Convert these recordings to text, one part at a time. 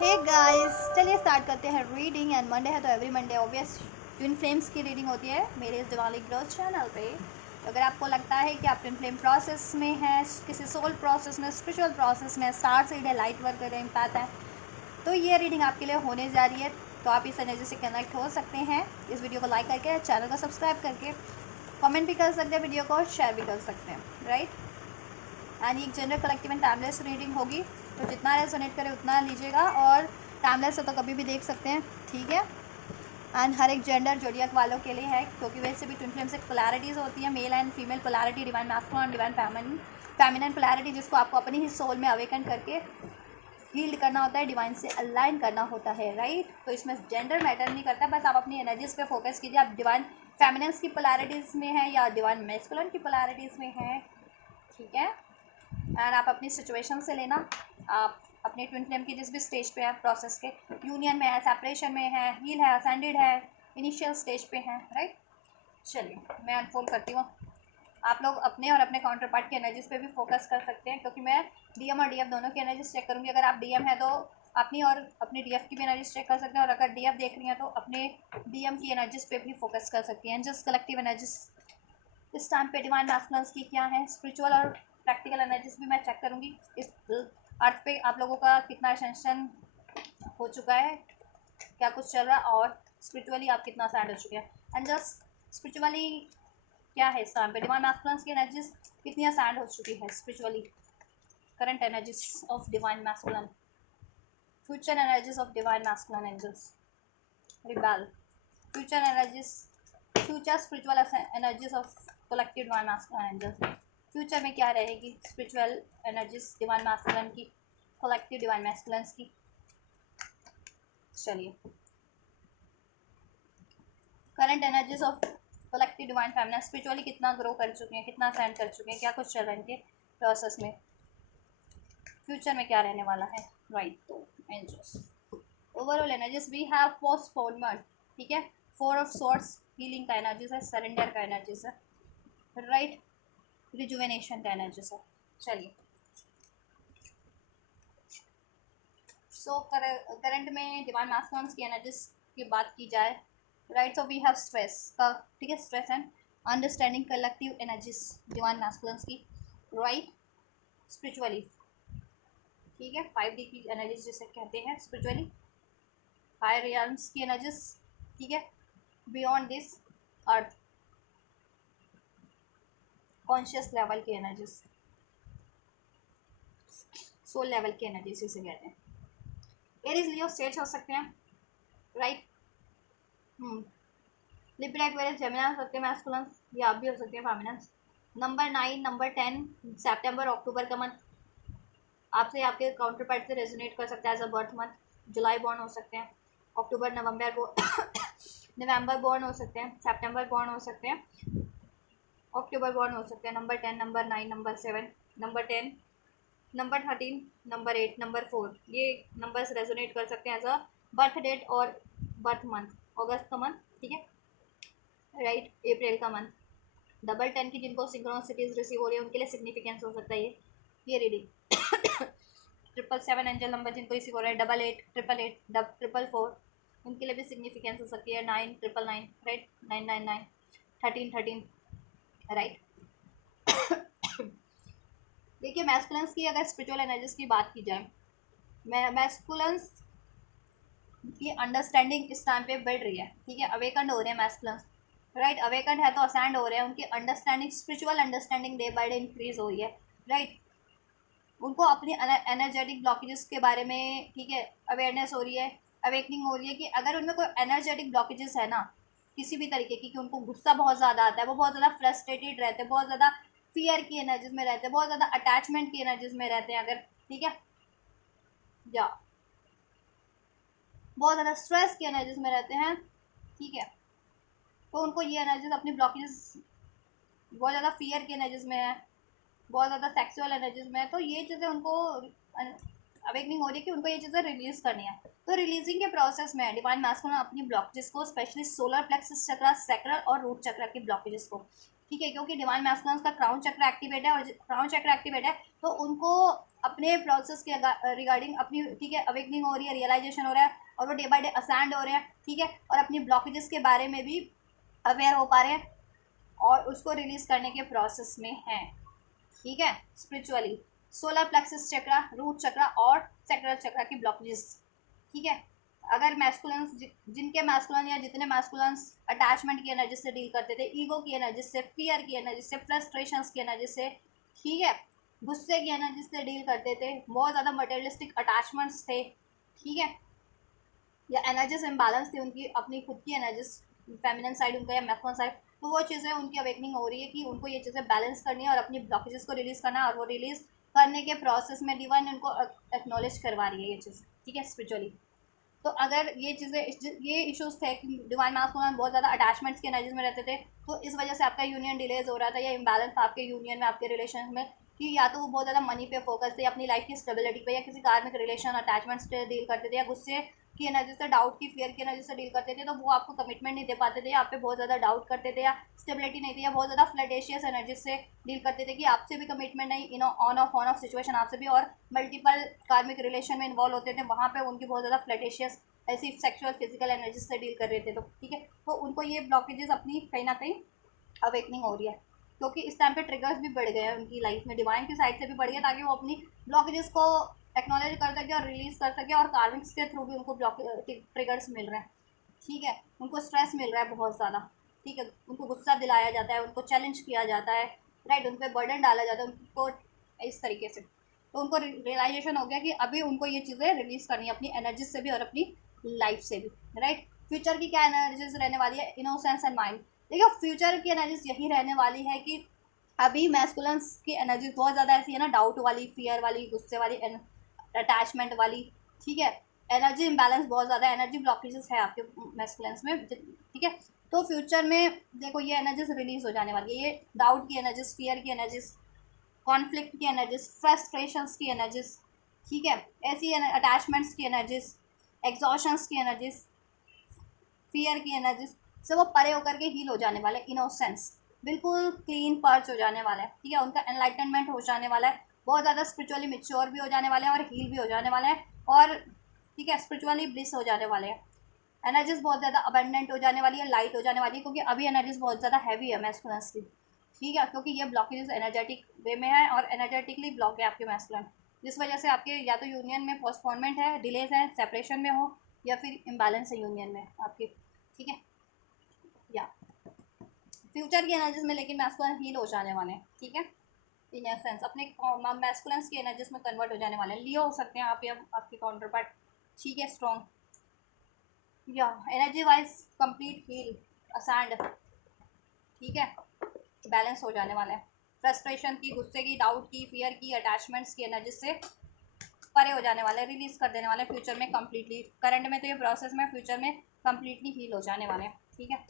Hey guys, चलिए start करते हैं रीडिंग। एंड मंडे है तो every Monday obvious twin flames की रीडिंग होती है मेरे इस दिवाली ग्रोथ चैनल पे। तो अगर आपको लगता है कि आप ट्विन फ्लेम प्रोसेस में हैं, किसी सोल प्रोसेस में, स्पिरिचुअल प्रोसेस में, स्टार सीड है, लाइट वर्क है, इम्पैथ है, तो ये रीडिंग आपके लिए होने जा रही है। तो आप इस एनर्जी से कनेक्ट हो सकते हैं इस वीडियो को लाइक करके, चैनल को सब्सक्राइब करके, कमेंट भी कर सकते हैं, वीडियो को शेयर भी कर सकते हैं, राइट। एंड ये general collective and timeless reading होगी, तो जितना रेजोनेट करे उतना लीजिएगा। और टाइमलेस है तो कभी भी देख सकते हैं, ठीक है। एंड हर एक जेंडर जोडियक वालों के लिए है, क्योंकि वैसे भी ट्विन फ्लेम से पोलैरिटीज़ होती है, male and female polarity, divine masculine, divine feminine polarity, जिसको आपको अपनी ही सोल में अवेकन करके हील्ड करना होता है, डिवाइन से अलाइन करना होता है, राइट। तो इसमें जेंडर मैटर नहीं करता, बस आप अपनी एनर्जीज पे फोकस कीजिए। आप डिवाइन फेमिनिन्स की पोलैरिटीज़ में हैं या डिवाइन मैस्कुलिन की पोलैरिटीज़ में हैं, ठीक है। एंड आप अपनी सिचुएशन से लेना, आप अपने ट्विन फ्लेम की जिस भी स्टेज पे है प्रोसेस के, यूनियन में है, सेपरेशन में है, हील है, असेंडेड है, इनिशियल स्टेज पे हैं, राइट। चलिए मैं अनफोल्ड करती हूँ। आप लोग अपने और अपने काउंटर पार्ट की एनर्जीज पे भी फोकस कर सकते हैं, क्योंकि मैं डीएम और डीएफ दोनों की एनर्जीज चेक करूँगी। अगर आप डीएम है तो अपनी और अपनी डीएफ की भी एनर्जीज चेक कर सकते हैं, और अगर डीएफ देख रही हैं तो अपने डीएम की एनर्जीज पे भी फोकस कर सकती हैं। जस्ट कलेक्टिव एनर्जीज इस टाइम पे डिवाइन मैस्कुलिन्स की क्या है, स्पिरिचुअल और प्रैक्टिकल एनर्जीज भी मैं चेक करूँगी। इस अर्थ पे आप लोगों का कितना असेंशन हो चुका है, क्या कुछ चल रहा है, और स्पिरिचुअली आप कितना सैंड हो चुके हैं। एंड जस्ट स्पिरिचुअली क्या है इस टाइम पे, डिवाइन मैस्कुलिन्स की एनर्जीज कितनी सैंड हो चुकी है spiritually, current energies of divine masculine, future energies of divine masculine angels, rebel, future energies, future spiritual energies of collective divine masculine angels. Future में क्या रहेगी स्पिरिचुअल एनर्जीज डिवाइन मैस्कुलिन की, कलेक्टिव डिवाइन मैस्कुलिन्स की। चलिए, current energies of collective divine feminine, spiritually कितना grow कर चुके हैं, कितना सेंड कर चुके हैं, क्या कुछ चल रहा है इनके प्रोसेस में, फ्यूचर में क्या रहने वाला है, राइट। तो angels overall energies we have postponement, ठीक है, 4 ऑफ सॉर्ड्स हीलिंग का एनर्जीज है, सरेंडर का एनर्जीज है, राइट, रिजुवेनेशन का एनर्जीज है। चलिए, सो करंट में डिवाइन मैस्कुलिन्स की एनर्जीज की बात की जाए, right. So we have stress का, ठीक है, stress and understanding collective energies divine masculines की, राइट। स्पिरिचुअली, ठीक है, 5D की एनर्जीज जिसे कहते हैं स्पिरिचुअली, हायर रियल्म्स की एनर्जीज, ठीक है, beyond this earth, conscious level की एनर्जीज, सोल लेवल की एनर्जीज जिसे कहते हैं। एरीज लियो स्टेज हो सकते हैं, राइट। लिब्रा एक्वेरियस जेमिनी हो सकते हैं मैस्कुलिन्स, या आप भी हो सकते हैं फेमिनिन्स। नंबर 9, नंबर 10 सितंबर अक्टूबर का मंथ आपसे आपके काउंटर पार्ट से रेजोनेट कर सकता है as a birth month. July born हो सकते हैं, अक्टूबर नवंबर नवंबर बॉर्न हो सकते हैं, सितंबर बॉर्न हो सकते हैं, अक्टूबर बॉर्न हो सकते हैं। Number 10, number 9, number 7, number 10, number 13, number 8, number 4, ये नंबर्स रेजोनेट कर सकते हैं एज अ बर्थ डेट और बर्थ मंथ। अगस्त का मंथ, ठीक है, राइट, अप्रैल का मंथ। डबल 10 की जिनको सिंक्रोनिसिटीज रिसीव हो रही है उनके लिए सिग्निफिकेंस हो सकता है ये रीडिंग। 777 एंजल नंबर जिनको रिसीव हो रहा है, 88, 888, 444, उनके लिए भी सिग्निफिकेंस हो सकती है। 9, 999, राइट, 999, 13, राइट। देखिए, मैस्कुलिन्स की अगर स्पिरिचुअल एनर्जीज की बात की जाए, मैस्कुलिन्स की अंडरस्टैंडिंग इस टाइम पे बढ़ रही है, ठीक है, अवेकंड हो रहे हैं मैस्कुलिन्स, राइट। अवेकंड है तो असेंड हो रहे हैं, उनकी understanding, spiritual understanding day by day increase हो रही है, राइट। उनको अपनी एनर्जेटिक ब्लॉकेजेस के बारे में, ठीक है, अवेयरनेस हो रही है, अवेकनिंग हो रही है कि अगर उनमें कोई एनर्जेटिक ब्लॉकेजेस है ना किसी भी तरीके की, कि उनको गुस्सा बहुत ज़्यादा आता है, वो बहुत ज़्यादा फ्रस्ट्रेटेड रहते हैं, बहुत ज़्यादा फियर की एनर्जीज में रहते हैं, बहुत ज़्यादा अटैचमेंट की एनर्जीज में रहते हैं अगर, ठीक है, या बहुत ज़्यादा स्ट्रेस की एनर्जीज में रहते हैं, ठीक है, तो उनको ये एनर्जीज अपनी ब्लॉकेजेस, बहुत ज़्यादा फियर की एनर्जीज में है, बहुत ज़्यादा सेक्सुअल एनर्जीज में है, तो ये चीज़ें उनको अवेकनिंग हो रही है कि उनको ये चीज़ें रिलीज करनी है। तो रिलीजिंग के प्रोसेस में डिवाइन मैस्कुलिन अपनी ब्लॉकेजेस को, स्पेशली सोलर प्लेक्सस चक्रा, सैक्रल और रूट चक्रा की ब्लॉकेजेस को, ठीक है, क्योंकि डिवाइन मैस्कुलिन्स का क्राउन चक्र एक्टिवेट है, और क्राउन चक्र एक्टिवेट है तो उनको अपने प्रोसेस के रिगार्डिंग अपनी, ठीक है, अवेकनिंग हो रही है, रियलाइजेशन हो रहा है, और वो डे बाय डे असेंड हो रहे हैं, ठीक है, और अपनी ब्लॉकेजेस के बारे में भी अवेयर हो पा रहे हैं और उसको रिलीज करने के प्रोसेस में हैं, ठीक है। स्पिरिचुअली सोलर प्लेक्सस चक्रा, रूट चक्रा और सेक्रल चक्रा की ब्लॉकेजेस, ठीक है। अगर मैस्कुलिन्स, जिनके मैस्कुलिन या जितने मैस्कुलिन्स अटैचमेंट की एनर्जी से डील करते थे, ईगो की एनर्जी से, फियर की एनर्जी से, फ्रस्ट्रेशंस की एनर्जी से, ठीक है, गुस्से की एनर्जी से डील करते थे, बहुत ज़्यादा मटेरियलिस्टिक अटैचमेंट्स थे, ठीक है, या एनर्जीज इम्बैलेंस थी उनकी, अपनी खुद की एनर्जीज, फेमिनिन साइड उनका या मैस्कुलिन साइड, तो वो चीज़ें उनकी अवेकनिंग हो रही है कि उनको ये चीज़ें बैलेंस करनी है और अपनी ब्लॉकेजेस को रिलीज़ करना है, और वो रिलीज़ करने के प्रोसेस में डिवाइन उनको एक्नॉलेज करवा रही है ये चीज़, ठीक है, स्पिरिचुअली। तो अगर ये चीज़ें, ये इश्यूज थे कि डिवाइन मैस्कुलिन बहुत ज़्यादा अटैचमेंट्स के एनर्जीज में रहते थे, तो इस वजह से आपका यूनियन डिलेज हो रहा था या इम्बैलेंस था आपके यूनियन में, आपके रिलेशन में, कि या तो वो बहुत ज़्यादा मनी पे फोकस थे, अपनी लाइफ की स्टेबिलिटी पे, या किसी कार्मिक रिलेशन अटैचमेंट्स से डील करते थे, या गुस्से की एनर्जी से, डाउट की, फियर की एनर्जी से डील करते थे, तो वो आपको कमिटमेंट नहीं दे पाते थे, आप पे बहुत ज़्यादा डाउट करते थे, या स्टेबिलिटी नहीं थी, या बहुत ज़्यादा फ्लटेशियस एनर्जी से डील करते थे कि आपसे भी कमिटमेंट नहीं, ऑन ऑफ सिचुएशन आपसे भी, और मल्टीपल कार्मिक रिलेशन में इन्वॉल्व होते थे, वहाँ पे उनकी बहुत ज़्यादा फ्लटेशियस ऐसी सेक्सुअल फिजिकल एनर्जी से डील कर रहे थे, तो ठीक है, तो उनको ये ब्लॉकेजेस अपनी कहीं ना कहीं अवेकनिंग हो रही है, क्योंकि इस टाइम पे ट्रिगर्स भी बढ़ गए हैं उनकी लाइफ में, डिवाइन की साइड से भी बढ़ गया, ताकि वो अपनी ब्लॉकेजेस को एक्नॉलेज कर सके और रिलीज कर सके, और कार्मिक्स के थ्रू भी उनको ट्रिगर्स मिल रहे हैं, ठीक है, उनको स्ट्रेस मिल रहा है बहुत ज़्यादा, ठीक है, उनको गुस्सा दिलाया जाता है, उनको चैलेंज किया जाता है, राइट, उन पर बर्डन डाला जाता है उनको इस तरीके से, तो उनको रियलाइजेशन हो गया कि अभी उनको ये चीज़ें रिलीज करनी है अपनी एनर्जी से भी और अपनी लाइफ से भी, राइट। फ्यूचर की क्या एनर्जीज रहने वाली है, इनोसेंस एंड माइंड। देखिए फ्यूचर की एनर्जीज यही रहने वाली है कि अभी मैस्कुलिन्स की एनर्जीज बहुत ज़्यादा ऐसी है ना, डाउट वाली, फियर वाली, गुस्से वाली, अटैचमेंट वाली, ठीक है, एनर्जी इम्बैलेंस बहुत ज़्यादा, एनर्जी ब्लॉकेजेस है आपके मैस्कुलिन्स में, ठीक है। तो फ्यूचर में देखो ये एनर्जीज रिलीज हो जाने वाली है, ये डाउट की एनर्जीज, फियर की एनर्जीज, कॉन्फ्लिक्ट की एनर्जीज, फ्रस्ट्रेशंस की एनर्जीज, ठीक है, ऐसी अटैचमेंट्स की एनर्जीज, एग्जॉशंस की एनर्जीज, फियर की एनर्जीज से वो परे होकर के हील हो जाने वाले, इनोसेंस बिल्कुल क्लीन पर्च हो जाने वाला है, ठीक है, उनका एनलाइटनमेंट हो जाने वाला है, बहुत ज़्यादा स्पिरिचुअली मिच्योर भी हो जाने वाले हैं और हील भी हो जाने वाले हैं, और ठीक है, स्पिरिचुअली ब्लिस हो जाने वाले हैं, एनर्जीज बहुत ज़्यादा अबंडेंट हो जाने वाली है, लाइट हो जाने वाली है, क्योंकि अभी एनर्जीज बहुत ज़्यादा हैवी है मैस्कुलिन्स की, ठीक है, क्योंकि ये ब्लॉकेज एनर्जेटिक वे में है और एनर्जेटिकली ब्लॉक है आपके मैस्कुलिन, जिस वजह से आपके या तो यूनियन में पोस्टपोनमेंट है, डिलेज है, सेपरेशन में हो, या फिर इम्बैलेंस है यूनियन में आपके, ठीक है, या फ्यूचर की एनर्जीज में लेकिन मैस्कुलिन हील हो जाने वाले हैं, ठीक है, इन एसेंस अपने मैस्कुलिन्स की एनर्जीज में कन्वर्ट हो जाने वाले हैं, लियो हो सकते हैं आप या आपके काउंटर पार्ट, ठीक है, स्ट्रॉन्ग, या एनर्जी वाइज कंप्लीट हील, असांड, ठीक है, बैलेंस हो जाने वाला है, फ्रस्ट्रेशन की, गुस्से की, डाउट की, फियर की, अटैचमेंट्स की एनर्जी से परे हो जाने वाले, रिलीज कर देने वाले फ्यूचर में कम्प्लीटली, करंट में तो ये प्रोसेस में, फ्यूचर में कम्प्लीटली हील हो जाने वाले हैं, ठीक है,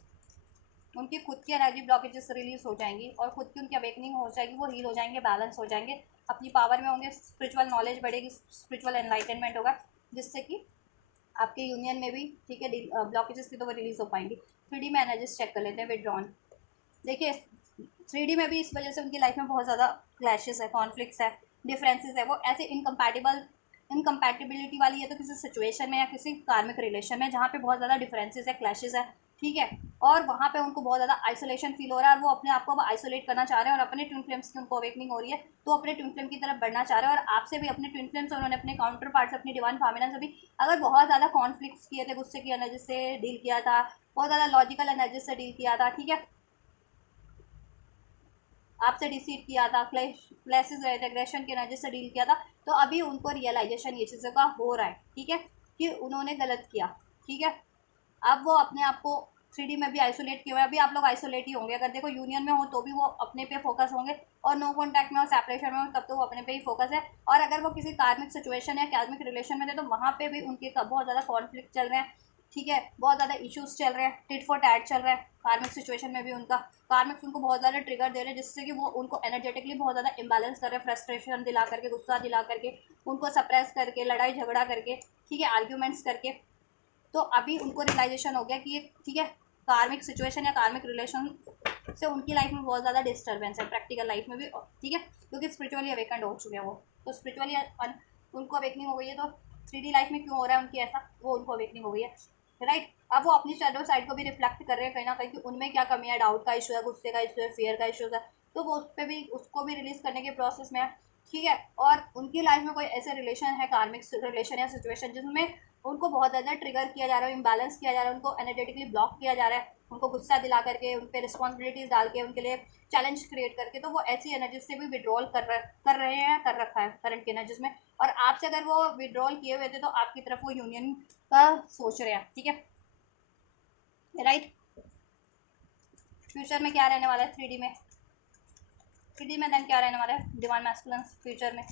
उनकी खुद की एनर्जी ब्लॉकेजेस रिलीज हो जाएंगी और खुद की उनकी अवेकनिंग हो जाएगी, वो हील हो जाएंगे, बैलेंस हो जाएंगे, अपनी पावर में होंगे, स्पिरिचुअल नॉलेज बढ़ेगी, स्पिरिचुअल एनलाइटनमेंट होगा, जिससे कि आपके यूनियन में भी, ठीक है, ब्लॉकेजेस थी तो वो रिलीज हो पाएंगी। 3D में एनर्जीज चेक कर लेते हैं, विड्रॉन। देखिए 3D में भी इस वजह से उनकी लाइफ में बहुत ज़्यादा क्लैशेस है, कॉन्फ्लिक्ट्स है, डिफरेंसेस है, वो ऐसे इनकम्पैटिबिलिटी वाली है, तो किसी सिचुएशन में या किसी कार्मिक रिलेशन में जहाँ पे बहुत ज़्यादा डिफरेंसेस है, क्लैशेस है, ठीक है, और वहाँ पे उनको बहुत ज़्यादा आइसोलेशन फील हो रहा है और वो अपने आप को अब आइसोलेट करना चाह रहे हैं और अपने ट्विन फ्लेम्स की उनको अवेकनिंग हो रही है, तो अपने ट्विन फ्लेम की तरफ बढ़ना चाह रहे हैं, और आपसे भी अपने ट्विन फ्लेम्स, उन्होंने अपने काउंटर पार्ट से, अपनी डिवाइन फेमिनिन से भी अगर बहुत ज़्यादा कॉन्फ्लिक्ट्स किए थे, गुस्से की एनर्जी से डील किया था, बहुत ज़्यादा लॉजिकल एनर्जी से डील किया था, ठीक है, आपसे डिसीव किया था, क्लैशेस रहे थे, एग्रेशन की एनर्जी से डील किया था, तो अभी उनको रियलाइजेशन ये चीज़ों का हो रहा है, ठीक है, कि उन्होंने गलत किया, ठीक है, अब वो अपने आप को 3D में भी आइसोलेट किया हुआ है, अभी आप लोग आइसोलेट ही होंगे, अगर देखो यूनियन में हो तो भी वो अपने पे फोकस होंगे, और नो कॉन्टैक्ट में हो, सेपरेशन में हो, तब तो वो अपने पे ही फोकस है, और अगर वो किसी कार्मिक सिचुएशन या कार्मिक रिलेशन में थे तो वहाँ पे भी उनके बहुत ज़्यादा कॉन्फ्लिक्ट चल रहे हैं, ठीक है, बहुत ज़्यादा इश्यूज चल रहे हैं, टिट फॉर टैट चल रहा है, कार्मिक सिचुएशन में भी उनका कार्मिक्स उनको बहुत ज़्यादा ट्रिगर दे रहे हैं, जिससे कि वो उनको एनर्जेटिकली बहुत ज़्यादा इम्बैलेंस कर रहे हैं, फ्रस्ट्रेशन दिला करके, गुस्सा दिला करके, उनको सप्रेस करके, लड़ाई झगड़ा करके, ठीक है, आर्ग्यूमेंट्स करके, तो अभी उनको रियलाइजेशन हो गया कि ये, ठीक है, कार्मिक सिचुएशन या कार्मिक रिलेशन से उनकी लाइफ में बहुत ज़्यादा डिस्टर्बेंस है, प्रैक्टिकल लाइफ में भी, ठीक है, क्योंकि स्पिरिचुअली अवेकंड हो चुके हैं वो। तो स्पिरिचुअली उनको अवेकनिंग हो गई है, तो 3D लाइफ में क्यों हो रहा है उनकी ऐसा, वो उनको अवेकनिंग हो गई है, राइट। अब वो अपनी शैडो साइड को भी रिफ्लेक्ट कर रहे हैं कहीं ना कहीं कि उनमें क्या कमी है, डाउट का इशू है, गुस्से का इशू है, फियर का इशू है, तो वो उस पर भी, उसको भी रिलीज करने के प्रोसेस में है, ठीक है। और उनकी लाइफ में कोई ऐसे रिलेशन है, कार्मिक रिलेशन या सिचुएशन, जिसमें उनको बहुत ज़्यादा ट्रिगर किया जा रहा है, इम्बैलेंस किया जा रहा है, उनको एनर्जेटिकली ब्लॉक किया जा रहा है, उनको गुस्सा दिला करके, उन पर रिस्पॉन्सिबिलिटीज डाल के, उनके लिए चैलेंज क्रिएट करके, तो वो ऐसी एनर्जी से भी विड्रॉल कर रहे हैं, कर रखा है करंट की एनर्जीज में। और आपसे अगर वो विड्रॉल किए हुए थे तो आपकी तरफ वो यूनियन का सोच रहे हैं, ठीक है, राइट। फ्यूचर में क्या रहने वाला है 3D में, 3D में देन क्या रहने वाला है डिवाइन मैस्कुलिन फ्यूचर में,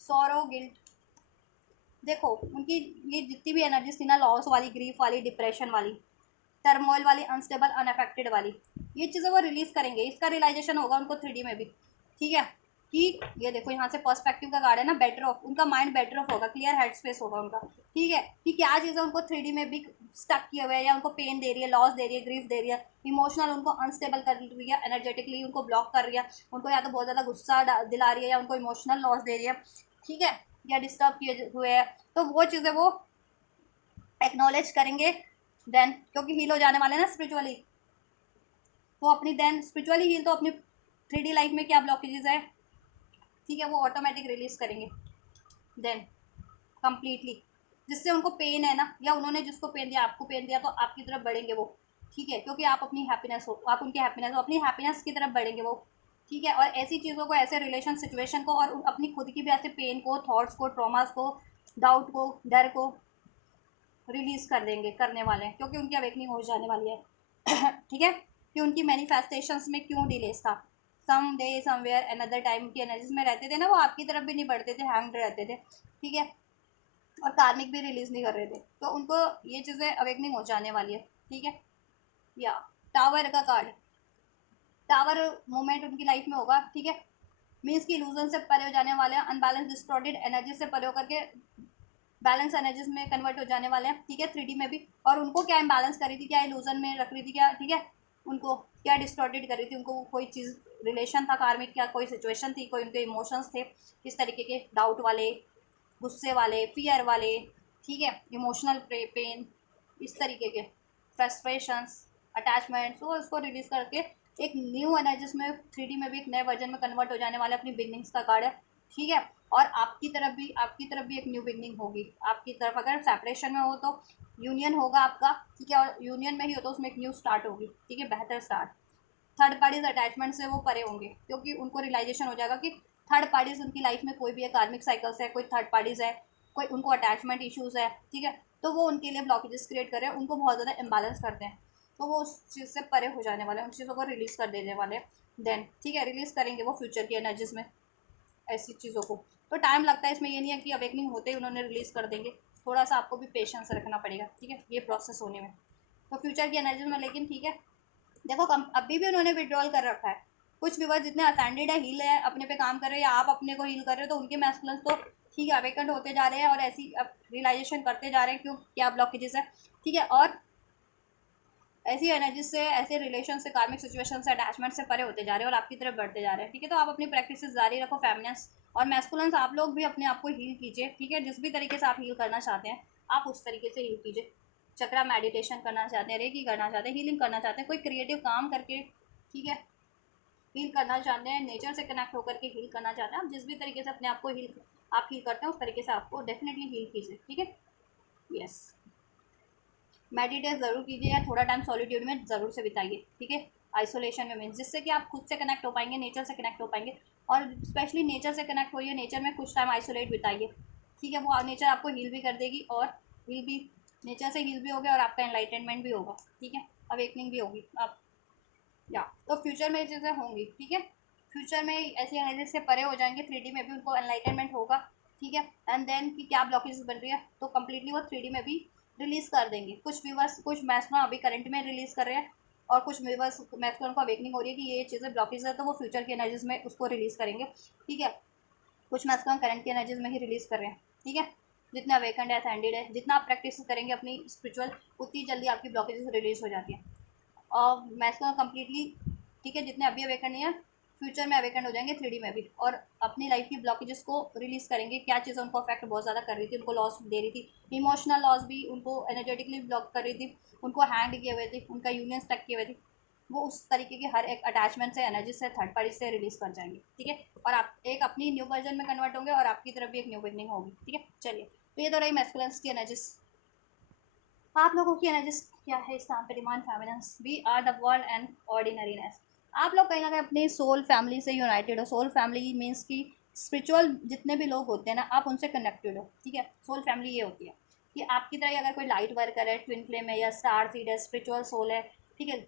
सॉरो, गिल्ट। देखो उनकी ये जितनी भी एनर्जी थी ना, लॉस वाली, ग्रीफ वाली, डिप्रेशन वाली, टर्मोइल वाली, अनस्टेबल, अनअफेक्टेड वाली, ये चीज़ें वो रिलीज करेंगे, इसका रियलाइजेशन होगा उनको 3D में भी, ठीक है। कि ये देखो यहाँ से पर्सपेक्टिव का कार्ड है ना, बेटर ऑफ, उनका माइंड बेटर ऑफ होगा, क्लियर हेड स्पेस होगा उनका, ठीक है, कि क्या चीज़ें उनको 3D में भी स्टक किए हुए हैं, या उनको पेन दे रही है, लॉस दे रही है, ग्रीफ दे रही है, इमोशनल उनको अनस्टेबल कर रही है, एनर्जेटिकली उनको ब्लॉक कर रही है, उनको या तो बहुत ज़्यादा गुस्सा दिला रही है, या उनको इमोशनल लॉस दे रही है, ठीक है, या डिस्टर्ब किए हुए हैं, तो वो चीज़ें वो एक्नॉलेज करेंगे देन, क्योंकि हील हो जाने वाले हैं ना स्पिरिचुअली, वो अपनी देन स्पिरिचुअली हील, तो अपनी 3D लाइफ में क्या ब्लॉकेजेस है, ठीक है, वो ऑटोमेटिक रिलीज करेंगे देन कम्प्लीटली, जिससे उनको पेन है ना, या उन्होंने जिसको पेन दिया, आपको पेन दिया, तो आपकी तरफ बढ़ेंगे वो, ठीक है, क्योंकि आप अपनी हैप्पीनेस हो, आप उनकी हैप्पीनेस हो, अपनी हैप्पीनेस की तरफ बढ़ेंगे वो, ठीक है। और ऐसी चीज़ों को, ऐसे रिलेशन सिचुएशन को, और अपनी खुद की भी ऐसे पेन को, थॉट्स को, ट्रॉमास को, डाउट को, डर को रिलीज कर देंगे, करने वाले हैं, क्योंकि उनकी अवेकनिंग हो जाने वाली है ठीक है, कि उनकी मैनिफेस्टेशंस में क्यों डिलेस था, some day somewhere another time की एनर्जीज में रहते थे ना, वो आपकी तरफ भी नहीं बढ़ते थे, हैंग्ड रहते थे, ठीक है, और कार्मिक भी रिलीज नहीं कर रहे थे, तो उनको ये चीज़ें अवेकनिंग हो जाने वाली है, ठीक है। या टावर का कार्ड, टावर मोमेंट उनकी लाइफ में होगा, ठीक है, मीन्स की इल्यूजन से परे हो जाने वाले हैं, अनबैलेंस डिस्टॉर्टेड एनर्जी से परे होकर के बैलेंस एनर्जीज में कन्वर्ट हो जाने वाले हैं, ठीक है, 3D में भी। और उनको क्या इम्बैलेंस करी थी, क्या इल्यूजन में रख रही थी, क्या, ठीक है, उनको क्या डिस्टॉर्टेड करी थी, उनको कोई चीज़ रिलेशन था कार्मिक, क्या कोई सिचुएशन थी, कोई उनके इमोशंस थे इस तरीके के, डाउट वाले, गुस्से वाले, फियर वाले, ठीक है, इमोशनल पेन, इस तरीके के फ्रस्ट्रेशंस, अटैचमेंट्स, तो उसको रिलीज करके एक न्यू एनर्जीज में 3D में भी एक नए वर्जन में कन्वर्ट हो जाने वाले, अपनी बिगनिंग्स का कार्ड है, ठीक है। और आपकी तरफ भी एक न्यू बिगनिंग होगी, आपकी तरफ अगर सेपरेशन में हो तो यूनियन होगा आपका, ठीक है, और यूनियन में ही हो तो उसमें एक न्यू स्टार्ट होगी, ठीक है, बेहतर स्टार्ट। थर्ड पार्टीज अटैचमेंट से वो परे होंगे, क्योंकि उनको रियलाइजेशन हो जाएगा कि थर्ड पार्टीज उनकी लाइफ में कोई भी है, कार्मिक साइकिल्स है, कोई थर्ड पार्टीज है, कोई उनको अटैचमेंट इश्यूज है, ठीक है, तो वो उनके लिए ब्लॉकेजेस क्रिएट कर रहे हैं, उनको बहुत ज़्यादा इम्बैलेंस करते हैं, तो वो उस चीज़ से परे हो जाने वाले हैं, उन चीज़ों को रिलीज़ कर देने वाले हैं देन, ठीक है, रिलीज़ करेंगे वो फ्यूचर की एनर्जीज में ऐसी चीज़ों को। तो टाइम लगता है इसमें, ये नहीं है कि अवेकनिंग होते ही उन्होंने रिलीज़ कर देंगे, थोड़ा सा आपको भी पेशेंस रखना पड़ेगा, ठीक है, ये प्रोसेस होने में, तो फ्यूचर की एनर्जीज में। लेकिन ठीक है, देखो कम अभी भी उन्होंने विड्रॉल कर रखा है, कुछ व्यूअर्स जितने असेंडेड है, हील है, अपने पे काम कर रहे हैं, या आप अपने को हील कर रहे हो, तो उनके मैस्कुलिन्स तो ठीक है अवेकेंड होते जा रहे हैं, और ऐसी अब रियलाइजेशन करते जा रहे हैं क्यों क्या ब्लॉकेजेस है, ठीक है, और ऐसी एनर्जी से, ऐसे रिलेशन से, कार्मिक सिचुएशन से, अटैचमेंट से परे होते जा रहे हैं और आपकी तरफ बढ़ते जा रहे हैं, ठीक है। तो आप अपनी प्रैक्टिस जारी रखो, फेमिनिन्स और मैस्कुलिन्स आप लोग भी अपने आप को हील कीजिए, ठीक है, जिस भी तरीके से आप हील करना चाहते हैं आप उस तरीके से हील कीजिए। चक्रा मेडिटेशन करना चाहते हैं, रेकी करना चाहते हैं, हीलिंग करना चाहते हैं, कोई क्रिएटिव काम करके, ठीक है, हील करना चाहते हैं, नेचर से कनेक्ट होकर के हील करना चाहते हैं, आप जिस भी तरीके से अपने आप को हील करते हैं उस तरीके से आपको डेफिनेटली हील कीजिए, ठीक है। यस, मेडिटेट ज़रूर कीजिए, या थोड़ा टाइम सॉलिट्यूड में ज़रूर से बिताइए, ठीक है, आइसोलेशन में मीन्स, जिससे कि आप खुद से कनेक्ट हो पाएंगे, नेचर से कनेक्ट हो पाएंगे, और स्पेशली नेचर से कनेक्ट होइए, नेचर में कुछ टाइम आइसोलेट बिताइए, ठीक है, वो नेचर आपको हील भी कर देगी, और हील भी, नेचर से हील भी हो गया और आपका एनलाइटनमेंट भी होगा, ठीक है, अवेकनिंग भी होगी आप, या तो फ्यूचर में ये चीज़ें होंगी, ठीक है, फ्यूचर में ऐसी एनर्जी से परे हो जाएंगे, 3D में भी उनको एनलाइटनमेंट होगा, ठीक है, एंड देन कि क्या ब्लॉकेज बन रही है, तो कम्प्लीटली वो 3D में भी रिलीज़ कर देंगे। कुछ व्यूवर्स, कुछ मैस्कुलिन अभी करंट में रिलीज़ कर रहे हैं, और कुछ व्यूवर्स मैस्कुलिन को अवेकनिंग हो रही है कि ये चीज़ें ब्लॉकेज है, तो वो फ्यूचर की एनर्जीज में उसको रिलीज़ करेंगे, ठीक है। कुछ मैस्कुलिन करंट की एनर्जीज में ही रिलीज़ कर रहे हैं, ठीक है, जितना अवेकंड है, असेंडेड है, जितना आप प्रैक्टिस करेंगे अपनी स्पिरिचुअल, उतनी जल्दी आपकी ब्लॉकेजेस रिलीज़ हो जाती है। और मैस्कुलिन कम्प्लीटली, ठीक है, जितने अभी अवेकन नहीं है फ्यूचर में अवेकन हो जाएंगे 3D में भी, और अपनी लाइफ की ब्लॉकेजेस को रिलीज करेंगे। क्या चीज़ उनको अफेक्ट बहुत ज़्यादा कर रही थी, उनको लॉस दे रही थी, इमोशनल लॉस भी, उनको एनर्जेटिकली ब्लॉक कर रही थी, उनको हैंड किए हुए थे, उनका यूनियन स्टक किए हुए थे, वो उस तरीके के हर एक अटैचमेंट से, एनर्जी से, थर्ड पार्टी से रिलीज कर जाएंगे। ठीक है, और आप एक अपनी न्यू वर्जन में कन्वर्ट होंगे और आपकी तरफ भी एक न्यू बिगनिंग होगी। ठीक है, चलिए, तो ये तो रही मैस्कुलिन्स की एनर्जीज। आप लोगों की एनर्जीज क्या है इस टाइम पे? Divine feminines, we are the world and ordinariness. आप लोग कहीं ना कहीं अपनी सोल फैमिली से यूनाइटेड हो। सोल फैमिली मीन्स कि स्पिरिचुअल जितने भी लोग होते हैं ना, आप उनसे कनेक्टेड हो। ठीक है, सोल फैमिली ये होती है कि आपकी तरह अगर कोई लाइट वर्कर है, ट्विन फ्लेम है, या स्टार सीड है, स्पिरिचुअल सोल है, ठीक है,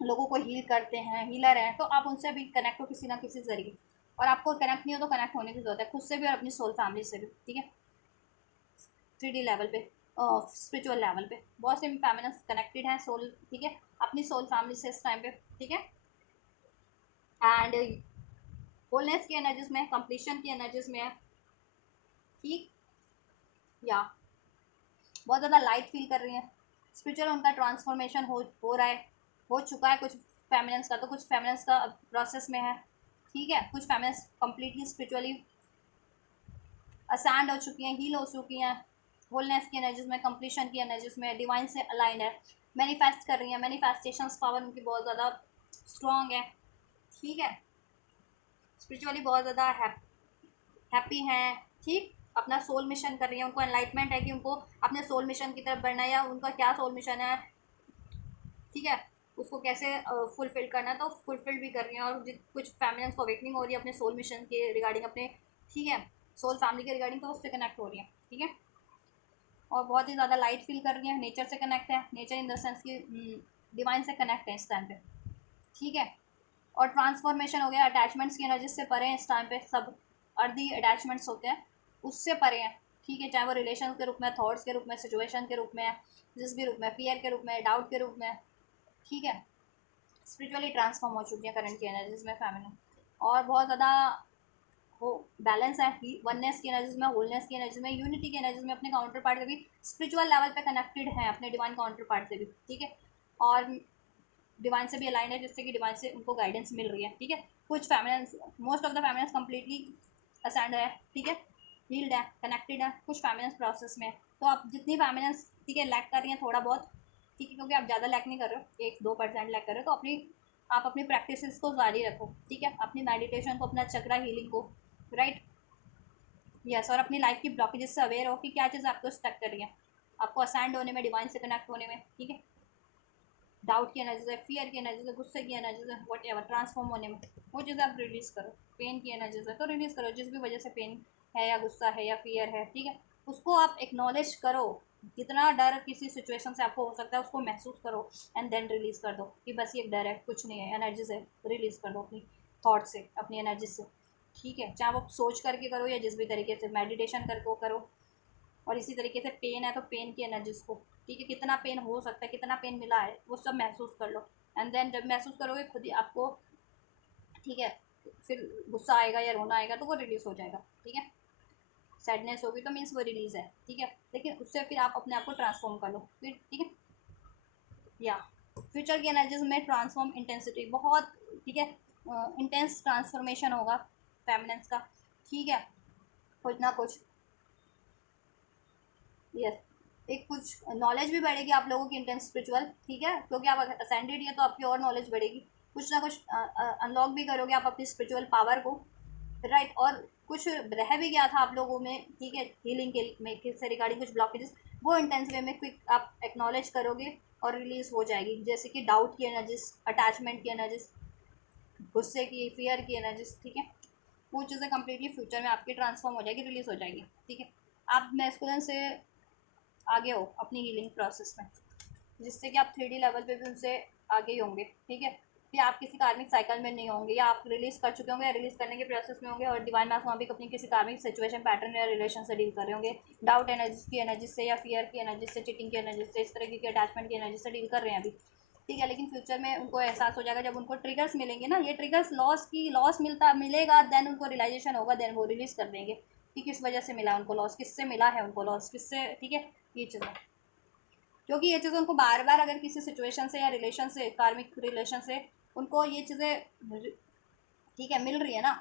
लोगों को हील करते हैं, हीलर हैं, तो आप उनसे भी कनेक्ट हो किसी ना किसी जरिए। और आपको कनेक्ट नहीं हो तो कनेक्ट होने की जरूरत है, खुद से भी और अपनी सोल फैमिली से भी। ठीक है, 3D लेवल पे, स्पिरिचुअल लेवल पे बहुत से फेमिनिस्ट कनेक्टेड हैं सोल, ठीक है, अपनी सोल फैमिली से इस टाइम पे। ठीक है, एंड होलनेस की एनर्जीज में, कंप्लीशन की एनर्जीज में है। ठीक, या बहुत ज़्यादा लाइट फील कर रही हैं, स्पिरिचुअल उनका ट्रांसफॉर्मेशन हो रहा है, हो चुका है कुछ फेमिनिस्ट का, तो कुछ फेमिनिस्ट का प्रोसेस में है। ठीक है, कुछ फेमिनिस्ट कंप्लीटली स्पिरिचुअली असांड हो चुकी हैं, हील हो चुकी हैं, होलनेस की एनर्जीज में, कंप्लीशन की एनर्जीज में, डिवाइन से अलाइंड है, मैनिफेस्ट कर रही हैं, मैनिफेस्टेशन पावर उनकी बहुत ज़्यादा स्ट्रॉन्ग है। ठीक है, स्पिरिचुअली बहुत ज़्यादा हैप्पी हैं। ठीक, अपना सोल मिशन कर रही है, उनको एनलाइटमेंट है कि उनको अपने सोल मिशन की तरफ बढ़ना है, या उनका क्या सोल मिशन है, ठीक है, उसको कैसे फुलफिल करना है, तो फुलफिल भी कर रही हैं। और कुछ फैमिलीज को अवेकनिंग हो रही है अपने सोल मिशन के रिगार्डिंग, अपने, ठीक है, सोल फैमिली के रिगार्डिंग, तो उससे कनेक्ट हो रही है। ठीक है, और बहुत ही ज़्यादा लाइट फील कर रही है, नेचर से कनेक्ट है, नेचर इन द सेंस की डिवाइन से कनेक्ट है इस टाइम पे। ठीक है, और ट्रांसफॉर्मेशन हो गया, अटैचमेंट्स की एनर्जी से परे हैं इस टाइम पे, सब अर्दी अटैचमेंट्स होते हैं उससे परे हैं। ठीक है, चाहे वो रिलेशन के रूप में, थॉट्स के रूप में, सिचुएशन के रूप में, जिस भी रूप में, फियर के रूप में, डाउट के रूप में। ठीक है, स्पिरिचुअली ट्रांसफॉर्म हो चुकी है करंट की एनर्जीज में फेमिनिन, और बहुत ज़्यादा वो बैलेंस है, वननेस की एनर्जीज में, होलनेस की एनर्जीज में, यूनिटी की एनर्जीज में, अपने काउंटर पार्ट से भी स्पिरिचुअल लेवल पे कनेक्टेड है, अपने डिवाइन काउंटर पार्ट से भी। ठीक है, और डिवाइन से भी अलाइन है, जिससे कि डिवाइन से उनको गाइडेंस मिल रही है। ठीक है, कुछ families, most of the families completely ascend है, ठीक है, हील्ड है, कनेक्टेड है, कुछ फैमिलियंस प्रोसेस में है। तो आप जितनी फैमिलियंस, ठीक है, लैक कर रही हैं थोड़ा बहुत, ठीक है, क्योंकि आप ज़्यादा लैक नहीं कर रहे हो, 1-2% लैक कर रहे हो, तो आप अपनी प्रैक्टिसेस को जारी रखो। ठीक है, अपनी मेडिटेशन को, अपना चक्रा हीलिंग को, राइट, यस, और अपनी लाइफ की ब्लॉकेजेस से अवेयर हो कि क्या चीज़ आपको स्टक कर रही है, आपको असाइंड होने में, डिवाइन से कनेक्ट होने में। ठीक है, डाउट की एनर्जीज है, फियर की एनर्जीज है, गुस्से की एनर्जीज है, वट एवर, ट्रांसफॉर्म होने में, वो चीज़ आप रिलीज करो। पेन की एनर्जीज है तो रिलीज करो, जिस भी वजह से पेन है, या गुस्सा है, या फियर है, ठीक है, उसको आप एक्नॉलेज करो। जितना डर किसी सिचुएशन से आपको हो सकता है, उसको महसूस करो, एंड देन रिलीज कर दो कि बस ये डर है, कुछ नहीं है, एनर्जी से रिलीज कर दो, अपनी थॉट से, अपनी एनर्जी से। ठीक है, चाहे वो सोच करके करो या जिस भी तरीके से, मेडिटेशन करके करो। और इसी तरीके से पेन है तो पेन की एनर्जीज को, ठीक है, कितना पेन हो सकता है, कितना पेन मिला है, वो सब महसूस कर लो। एंड देन जब महसूस करोगे खुद ही आपको, ठीक है, फिर गुस्सा आएगा या रोना आएगा तो वो रिलीज हो जाएगा। ठीक है, सैडनेस होगी तो मीन्स वो रिलीज है। ठीक है, लेकिन उससे फिर आप अपने आप को ट्रांसफॉर्म कर लो फिर। ठीक है, या फ्यूचर की एनर्जीज में ट्रांसफॉर्म इंटेंसिटी बहुत, ठीक है, इंटेंस ट्रांसफॉर्मेशन होगा फेमिनेंस का। ठीक है, कुछ ना कुछ, यस, एक कुछ नॉलेज भी बढ़ेगी आप लोगों की, इंटेंस स्पिरिचुअल। ठीक है, क्योंकि आप अगर असेंडेड है तो आपकी और नॉलेज बढ़ेगी, कुछ ना कुछ अनलॉक भी करोगे आप अपनी स्पिरिचुअल पावर को, राइट। और कुछ रह भी गया था आप लोगों में, ठीक है, हीलिंग के में से रिगार्डिंग कुछ ब्लॉकेजेस, वो इंटेंस वे में क्विक आप एक्नॉलेज करोगे और रिलीज हो जाएगी, जैसे कि डाउट की एनर्जीज, अटैचमेंट की एनर्जीज, गुस्से की, फियर की एनर्जीज। ठीक है, वो चीज़ें कंप्लीटली फ्यूचर में आपकी ट्रांसफॉर्म हो जाएगी, रिलीज हो जाएगी। ठीक है, आप मैस्कुलिन से आगे हो अपनी हीलिंग प्रोसेस में, जिससे कि आप 3D लेवल पे भी उनसे आगे ही होंगे। ठीक है, कि आप किसी कार्मिक साइकिल में नहीं होंगे, या आप रिलीज कर चुके होंगे, या रिलीज करने के प्रोसेस में होंगे, और डिवाइन मास वहाँ भी अपनी किसी कार्मिक सिचुएशन, पैटर्न या रिलेशन से डील कर रहे होंगे, डाउट एनर्जी की एनर्जी से, या फियर की एनर्जी से, चीटिंग की एनर्जी से, इस तरह की अटैचमेंट की एनर्जी से डील कर रहे हैं अभी। ठीक है, लेकिन फ्यूचर में उनको एहसास हो जाएगा, जब उनको ट्रिगर्स मिलेंगे ना, ये ट्रिगर्स लॉस मिलेगा, देन उनको रियलाइजेशन होगा, देन वो रिलीज कर देंगे कि किस वजह से मिला उनको लॉस, किससे मिला है उनको लॉस, किससे। ठीक है, ये चीज़ है। क्योंकि ये चीज़ें उनको बार बार अगर किसी सिचुएशन से या रिलेशन से, कार्मिक रिलेशन से उनको ये चीज़ें ठीक है मिल रही है ना,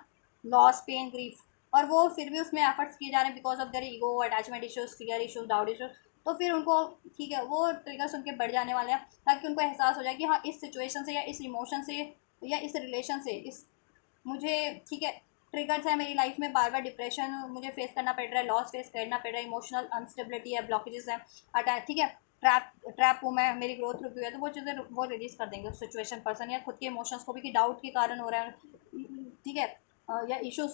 लॉस, पेन, ग्रीफ, और वो फिर भी उसमें एफर्ट्स किए जा रहे हैं because of their ego, attachment issues, fear issues, doubt issues, तो फिर उनको ठीक है वो ट्रिगर्स उनके बढ़ जाने वाले हैं, ताकि उनको एहसास हो जाए कि हाँ इस सिचुएशन से या इस इमोशन से या इस रिलेशन से इस मुझे ठीक है ट्रिगर्स है मेरी लाइफ में, बार बार डिप्रेशन मुझे फेस करना पड़ रहा है, लॉस फेस करना पड़ रहा है, इमोशनल अनस्टेबिलिटी है, ब्लॉकेजेस है, अटैक ठीक है, ट्रैप हूँ मैं, मेरी ग्रोथ रुकी हुई है, तो वो चीज़ें वो रिलीज कर देंगे उस सिचुएशन पर्सन या खुद के इमोशंस को भी, कि डाउट के कारण हो रहा है ठीक है, या इश्यूज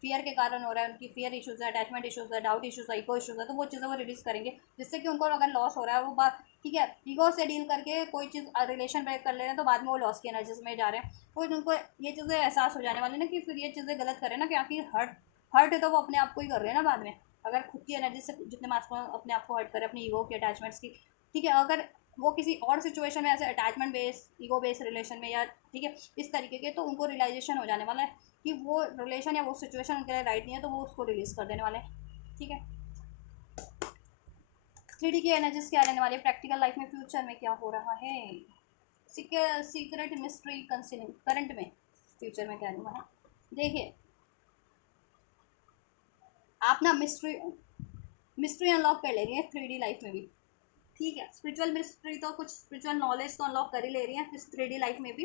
फियर के कारण हो रहा है, उनकी फियर इश्यूज है, अटैचमेंट इश्यूज है, डाउट इश्यूज है, इको इश्यूज है, तो वो चीज़ें वो रिलीज करेंगे, जिससे कि उनको अगर लॉस हो रहा है वो बात ठीक है ईगो से डील करके कोई चीज़ रिलेशन ब्रेक कर ले रहे हैं, तो बाद में वो लॉस की एनर्जीज में जा रहे हैं, तो उनको ये चीज़ें एहसास हो जाने वाली ना कि फिर ये चीज़ें गलत करें ना, क्योंकि हर्ट है तो वो अपने आप को ही कर रहे हैं ना बाद में, अगर खुद की एनर्जी से जितने मास अपने आप को हर्ट करे, अपनी ईगो की अटैचमेंट्स की ठीक है, अगर वो किसी और सिचुएशन में ऐसे attachment based ego based relation में या ठीक है इस तरीके के, तो उनको रियलाइजेशन हो जाने वाला है कि वो रिलेशन या वो सिचुएशन उनके लिए राइट नहीं है, तो वो उसको रिलीज कर देने वाले हैं ठीक है। 3D की एनर्जीज क्या रहने वाली है प्रैक्टिकल लाइफ में, फ्यूचर में क्या हो रहा है, सीक्रेट मिस्ट्री कंसीलिंग करंट में, फ्यूचर में क्या रहने वाला है। देखिए आप ना मिस्ट्री अनलॉक कर ले रही है 3D लाइफ में भी ठीक है, स्पिरिचुअल मिस्ट्री तो कुछ स्पिरिचुअल नॉलेज तो अनलॉक कर ही ले रही है इस 3D लाइफ में भी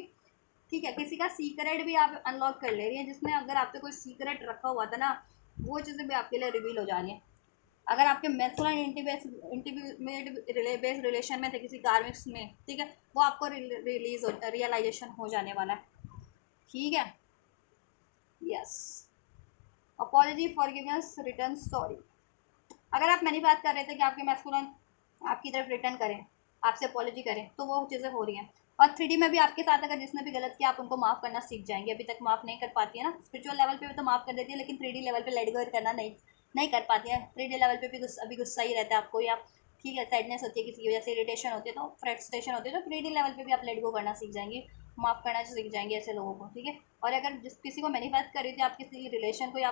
ठीक है, किसी का सीक्रेट भी आप अनलॉक कर ले रही हैं, जिसमें अगर आपसे कोई सीक्रेट रखा हुआ था ना, वो चीज़ें भी आपके लिए रिवील हो जा रही हैं। अगर आपके मैस्कुलाइन इंटीमेट बेस्ड रिलेशन में थे किसी कार्मिक्स में ठीक है, वो आपको रियलाइजेशन हो जाने वाला है ठीक है। Yes, apology, forgiveness, return, sorry. अगर आप मैंने बात कर रहे थे कि आपके मैस्कुलाइन आपकी तरफ रिटर्न करें, आपसे अपॉलजी करें, तो वो चीज़ें हो रही हैं, और 3D में भी आपके साथ अगर जिसने भी गलत किया आप उनको माफ़ करना सीख जाएंगे, अभी तक माफ़ नहीं कर पाती है ना, स्पिरिचुअल लेवल पे भी तो माफ़ कर देती है, लेकिन 3D लेवल पे लेट गो करना नहीं कर पाती है, 3D लेवल पे भी अभी गुस्सा ही रहता है आपको, या ठीक है सैडनेस होती है किसी की वजह से, इरिटेशन होती है, तो फ्रस्ट्रेशन होती है, तो 3D लेवल पे भी आप लेट गो करना सीख जाएंगे, माफ़ करना सीख जाएंगे ऐसे लोगों को ठीक है। और अगर जिस किसी को मैनिफेस्ट कर रही थी आप किसी रिलेशन को या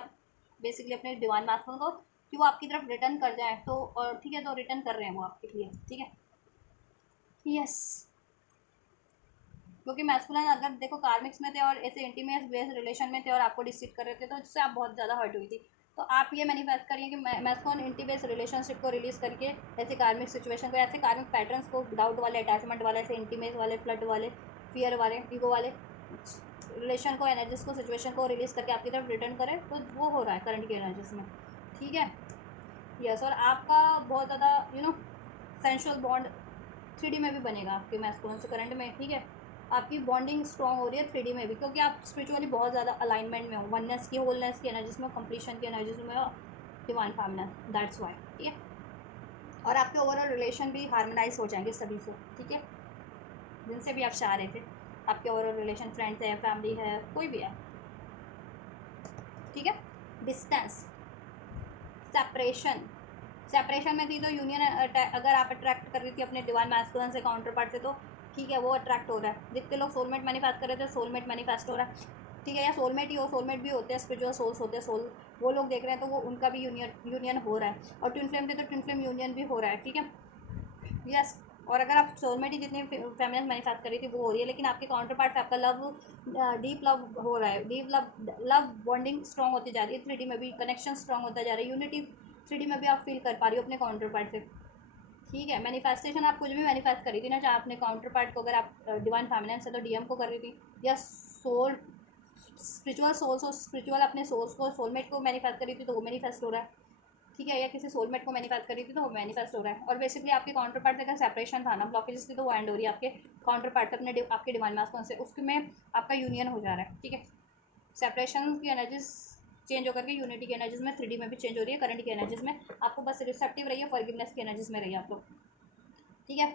बेसिकली अपने डिवाइन मास्टर को कि वो आपकी तरफ रिटर्न कर जाए, तो और ठीक है तो रिटर्न कर रहे हैं वो आपके लिए ठीक है। यस, क्योंकि मैस्कुलाइन अगर देखो कार्मिक्स में थे और ऐसे इंटीमेट बेस्ड रिलेशन में थे और आपको डिसीट कर रहे थे, तो इससे आप बहुत ज़्यादा हर्ट हुई थी, तो आप ये मैनिफेस्ट करिए कि मैस्कुलाइन इंटी बेस्ड रिलेशनशिप को रिलीज़ करके ऐसे कार्मिक सिचुएशन को, ऐसे कार्मिक पैटर्न्स को, डाउट वाले, अटैचमेंट वाले, ऐसे इंटीमेट वाले, फ्लड वाले, फियर वाले, ईगो वाले रिलेशन को, एनर्जीज को, सिचुएशन को रिलीज़ करके आपकी तरफ रिटर्न करें, तो वो हो रहा है करंट की एनर्जीज में ठीक है। यस, और आपका बहुत ज़्यादा सेंशुअल बॉन्ड 3D में भी बनेगा आपके मैस्कुलिन से करंट में ठीक है, आपकी बॉन्डिंग स्ट्रॉन्ग हो रही है 3D में भी, क्योंकि आप स्पिरिचुअली बहुत ज़्यादा अलाइनमेंट में हो, वननेस की, होलनेस की एनर्जीज में, कंप्लीशन की एनर्जीज में, डिवाइन फेमिनिन, दैट्स वाई ठीक है। और आपके ओवरऑल रिलेशन भी हार्मोनाइज हो जाएंगे सभी से ठीक है, जिनसे भी आप चाह रहे थे, आपके ओवरऑल रिलेशन, फ्रेंड्स है, फैमिली है, कोई भी है ठीक है। डिस्टेंस, सेपरेशन में थी तो यूनियन, अगर आप अट्रैक्ट कर रही थी अपने डिवाइन मैस्कुलिन से काउंटर पार्ट से, तो ठीक है वो अट्रैक्ट हो रहा है, जितने लोग सोलमेट मैनिफेस्ट कर रहे थे सोलमेट मैनिफेस्ट हो रहा है ठीक है, या सोलमेट ही हो, सोलमेट भी होते हैं, स्पिरिचुअल सोल्स होते हैं, सोल वो लोग देख रहे हैं तो वो उनका भी यूनियन हो रहा है, और ट्विन फ्लेम थे तो ट्विन फ्लेम यूनियन भी हो रहा है ठीक है। यस, और अगर आप सोलमेट ही जितनी फेमिनिन मैनिफेस्ट कर रही थी वो हो रही है, लेकिन आपके काउंटर पार्ट से आपका लव, डीप लव हो रहा है, डीप लव बॉन्डिंग स्ट्रॉन्ग होती जा रही है 3D में भी, कनेक्शन स्ट्रॉन्ग होता जा रहा है, यूनिटी 3D में भी आप फील कर पा रही हो अपने काउंटर पार्ट से ठीक है। मैनिफेस्टेशन आप कुछ भी मैनिफेस्ट करी थी ना, चाहे अपने काउंटर पार्ट को, अगर आप डिवाइन फेमिनिन से तो DM को कर रही थी, या सोल स्पिरिचुअल सोल्स और स्पिरिचुअल अपने सोल्स को, सोलमेट को मैनिफेस्ट करी थी तो वो मैनिफेस्ट हो रहा है ठीक है, या किसी सोलमेट को मैनिफेस्ट करी थी तो वो मैनिफेस्ट हो रहा है, और बेसिकली आपके काउंटर पार्ट से अगर सेपरेशन था ना, ब्लॉकेजेस थी, तो वो एंड हो रही है आपके काउंटर पार्ट अपने आपके डिवाइन मास्टर से, उसमें आपका यूनियन हो जा रहा है ठीक है। सेपरेशन की एनर्जीज चेंज होकर के यूनिटी की एनर्जीज में 3D में भी चेंज हो रही है, करंट की एनर्जीज में, आपको बस रिसेप्टिव रहिए, फॉरगिवनेस की एनर्जीज में रहिए आप लोग ठीक है।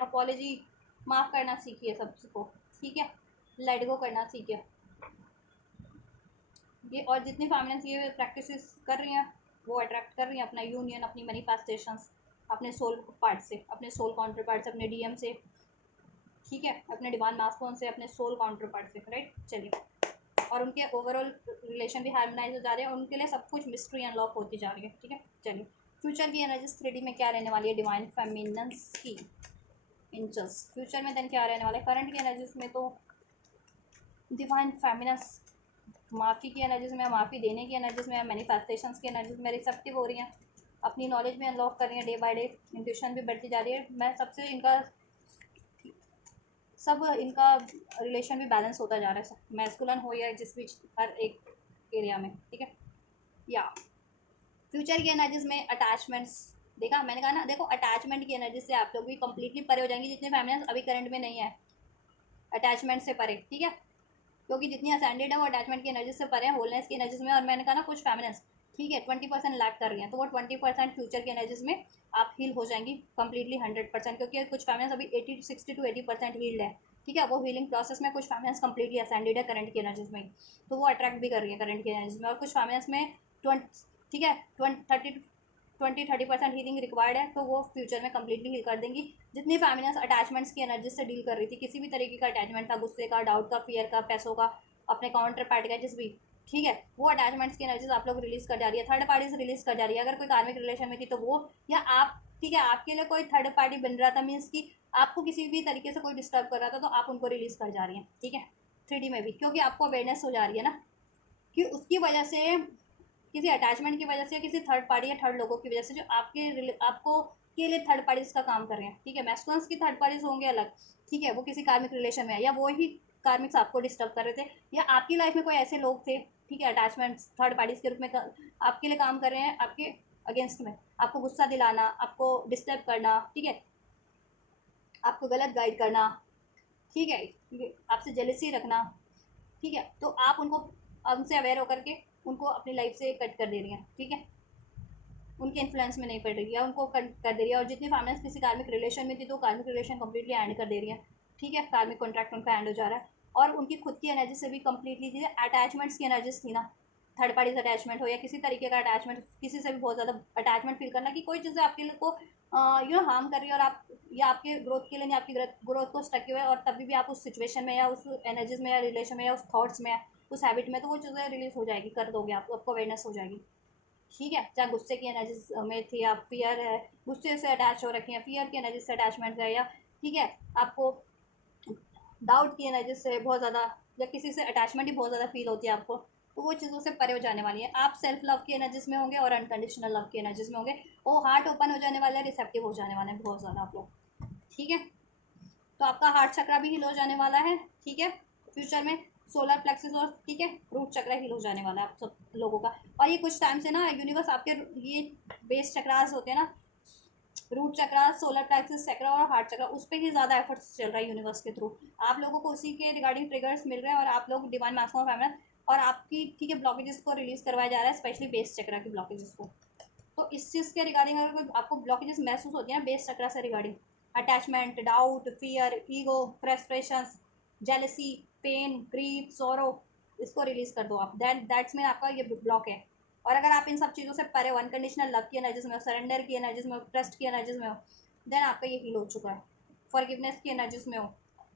अपॉलजी, माफ़ करना सीखिए सबको ठीक है, लेट गो करना सीखिए ये, और जितनी फैमिलीज ये प्रैक्टिस कर रही हैं वो अट्रैक्ट कर रही हैं अपना यूनियन, अपनी मैनिफेस्टेशंस अपने सोल पार्ट से, अपने सोल काउंटर पार्ट से, अपने DM से ठीक है, अपने डिवाइन मास्कोन से, अपने सोल काउंटर पार्ट से राइट। चलिए, और उनके ओवरऑल रिलेशन भी हार्मोनाइज हो जा रहे हैं, और उनके लिए सब कुछ मिस्ट्री अनलॉक होती जा रही है ठीक है। चलिए, फ्यूचर की एनर्जीज 3D में क्या रहने वाली है, डिवाइन फेमिनिन्स की इंचेस। फ्यूचर में देन क्या रहने वाला है, करंट की एनर्जीज में तो डिवाइन फेमिनस, माफ़ी की एनर्जीज में, माफ़ी देने की एनर्जीज में, मैनिफेस्टेशंस की एनर्जीज में रिसेप्टिव हो रही हैं, अपनी नॉलेज में अनलॉक कर रही हैं डे बाय डे, इंट्यूशन भी बढ़ती जा रही है। मैं सबसे इनका सब इनका रिलेशन भी बैलेंस होता जा रहा है, मैस्कुलिन हो या जिस भी हर एक एरिया में, ठीक है। या फ्यूचर की एनर्जीज में अटैचमेंट्स, देखा मैंने कहा ना, देखो अटैचमेंट की एनर्जी से आप लोग भी कंप्लीटली परे हो जाएंगे, जितने फैमिलीज अभी करंट में नहीं है अटैचमेंट से परे, ठीक है, क्योंकि जितनी असेंडेड है वो अटैचमेंट की एनर्जी से परे है, होलनेस की एनर्जीज में। और मैंने कहा ना कुछ फैमिलीज, ठीक है, 20% लैक कर रही हैं, तो वो 20% फ्यूचर की एनर्जीज में आप हील हो जाएंगी कंप्लीटली 100%, क्योंकि कुछ फैमिलीज अभी 60 to 80% हील्ड है, ठीक है। वो हीलिंग प्रोसेस में कुछ फैमिलीज कंप्लीटली असेंडेड है करंट की एनर्जीज में, तो वो अट्रैक्ट भी कर रही है करंट की एनर्जीज में। और कुछ फैमिलीज में 20, ठीक है, 20-30% हीलिंग रिक्वायर्ड है, तो वो फ्यूचर में कंप्लीटली हील कर देंगी। जितनी फैमिलीज अटैचमेंट्स की एनर्जी से डील कर रही थी, किसी भी तरीके का अटैचमेंट था, गुस्से का, डाउट का, फियर का, पैसों का, अपने काउंटर पार्ट का, जिस भी, ठीक है, वो अटैचमेंट्स की एनर्जीज आप लोग रिलीज कर जा रही है, थर्ड पार्टी से रिलीज कर जा रही है। अगर कोई कार्मिक रिलेशन में थी तो वो, या आप, ठीक है, आपके लिए कोई थर्ड पार्टी बन रहा था, मीन्स कि आपको किसी भी तरीके से कोई डिस्टर्ब कर रहा था, तो आप उनको रिलीज कर जा रही हैं, ठीक है, 3D में भी, क्योंकि आपको अवेयरनेस हो जा रही है ना कि उसकी वजह से, किसी अटैचमेंट की वजह से, किसी थर्ड पार्टी या थर्ड लोगों की वजह से जो आपको के लिए थर्ड पार्टीज का काम कर रहे हैं, ठीक है। मैस्कुलिन्स की थर्ड पार्टीज होंगे अलग, ठीक है, वो किसी कार्मिक रिलेशन में है, या वो ही कार्मिक्स आपको डिस्टर्ब कर रहे थे, या आपकी लाइफ में कोई ऐसे लोग थे, ठीक है, अटैचमेंट थर्ड पार्टीज के रूप में आपके लिए काम कर रहे हैं, आपके अगेंस्ट में, आपको गुस्सा दिलाना, आपको डिस्टर्ब करना, ठीक है, आपको गलत गाइड करना, ठीक है, आपसे जेलसी रखना, ठीक है, तो आप उनको, उनसे अवेयर होकर के उनको अपनी लाइफ से कट कर दे रही हैं, ठीक है, उनके इन्फ्लुएंस में नहीं पड़ रही है, उनको कट कर दे रही है। और जितनी फैमिलीज किसी कार्मिक रिलेशन में थी, तो कार्मिक रिलेशन कंप्लीटली एंड कर दे रही है, ठीक है, कार्मिक कॉन्ट्रैक्ट उनका एंड हो जा रहा है। और उनकी खुद की एनर्जी से भी कंप्लीटली, जैसे अटैचमेंट्स की एनर्जीज थी ना, थर्ड पार्टी से अटैचमेंट हो या किसी तरीके का अटैचमेंट, किसी से भी बहुत ज़्यादा अटैचमेंट फील करना कि कोई चीज़ें आपके लिए को हार्म कर रही है, और आप, या आपके ग्रोथ के लिए नहीं, आपकी ग्रोथ को स्टक हुए, और तभी भी आप उस सिचुएशन में या उस एनर्जीज में या रिलेशन में या उस थॉट्स में, उस हैबिट में, तो वो चीज़ें रिलीज हो जाएगी, कर दोगे आप, आपको अवेयरनेस हो जाएगी, ठीक है। चाहे गुस्से की एनर्जी में थी, आप फियर है, गुस्से से अटैच हो रखी है, फियर की एनर्जी से अटैचमेंट है, या ठीक है, आपको डाउट की एनर्जी से बहुत ज़्यादा, या किसी से अटैचमेंट ही बहुत ज़्यादा फील होती है आपको, तो वो चीज़ों से परे हो जाने वाली है। आप सेल्फ लव की एनर्जीज में होंगे और अनकंडीशनल लव की एनर्जीज में होंगे, वो हार्ट ओपन हो जाने वाला है, रिसेप्टिव हो जाने वाले हैं बहुत ज़्यादा आप लोग, ठीक है। तो आपका हार्ट चक्रा भी हील हो जाने वाला है, ठीक है, फ्यूचर में सोलर प्लेक्सिस, और ठीक है, रूट चक्रा हील हो जाने वाला है आप सब लोगों का। और ये कुछ टाइम से ना यूनिवर्स आपके, ये बेस चक्रास होते हैं ना, रूट चक्रा, सोलर प्लेक्सिस चक्रा और हार्ट चक्रा, उस पर ही ज़्यादा एफर्ट्स चल रहा है यूनिवर्स के थ्रू, आप लोगों को उसी के रिगार्डिंग ट्रिगर्स मिल रहे हैं, और आप लोग डिवाइन मैक्सिमम फैमिली, और आपकी, ठीक है, ब्लॉकेजेस को रिलीज करवाया जा रहा है, स्पेशली बेस चक्रा की ब्लॉकेजेस को। तो इस चीज़ के रिगार्डिंग अगर कोई आपको ब्लॉकेजेस महसूस होती हैं बेस चक्रा से regarding, attachment, doubt, fear, ego, frustrations, jealousy, pain, grief, sorrow, इसको रिलीज कर दो आप, दैट्स मीन आपका ये ब्लॉक है। और अगर आप इन सब चीज़ों से परे हो, अनकंडीशनल लव की एनर्जीज में हो, सरेंडर की एनर्जीज में हो, ट्रस्ट की एनर्जीज में हो, देन आपका ये हील हो चुका है। फॉरगिवनेस की एनर्जीज में हो,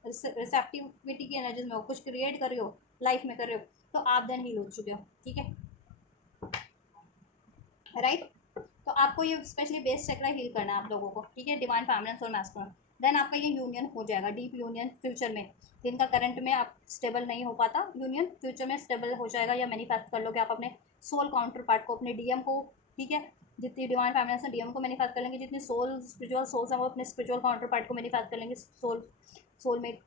रिसेप्टिविटी की एनर्जीज में हो, कुछ क्रिएट कर रहे हो, लाइफ में कर रहे हो, तो आप देन हील हो चुके हो, ठीक है, राइट। तो आपको ये स्पेशली बेस चक्रा हील करना है आप लोगों को, ठीक है, डिवाइन फैमिनेंस और मैस्कुलिन। देन आपका ये यूनियन हो जाएगा, डीप यूनियन फ्यूचर में, जिनका करंट में आप स्टेबल नहीं हो पाता, यूनियन फ्यूचर में स्टेबल हो जाएगा, या मैनिफेस्ट कर लोगे आप अपने सोल काउंटर पार्ट को, अपने डीएम को, ठीक है, जितनी डिवाइन फैमिनेंस है डीएम को मैनिफेस्ट कर लेंगे, जितनी सोल स्पिरिचुअल सोल्स हैं वो अपने स्पिरिचुअल काउंटर पार्ट को मैनिफेस्ट कर लेंगे, सोल में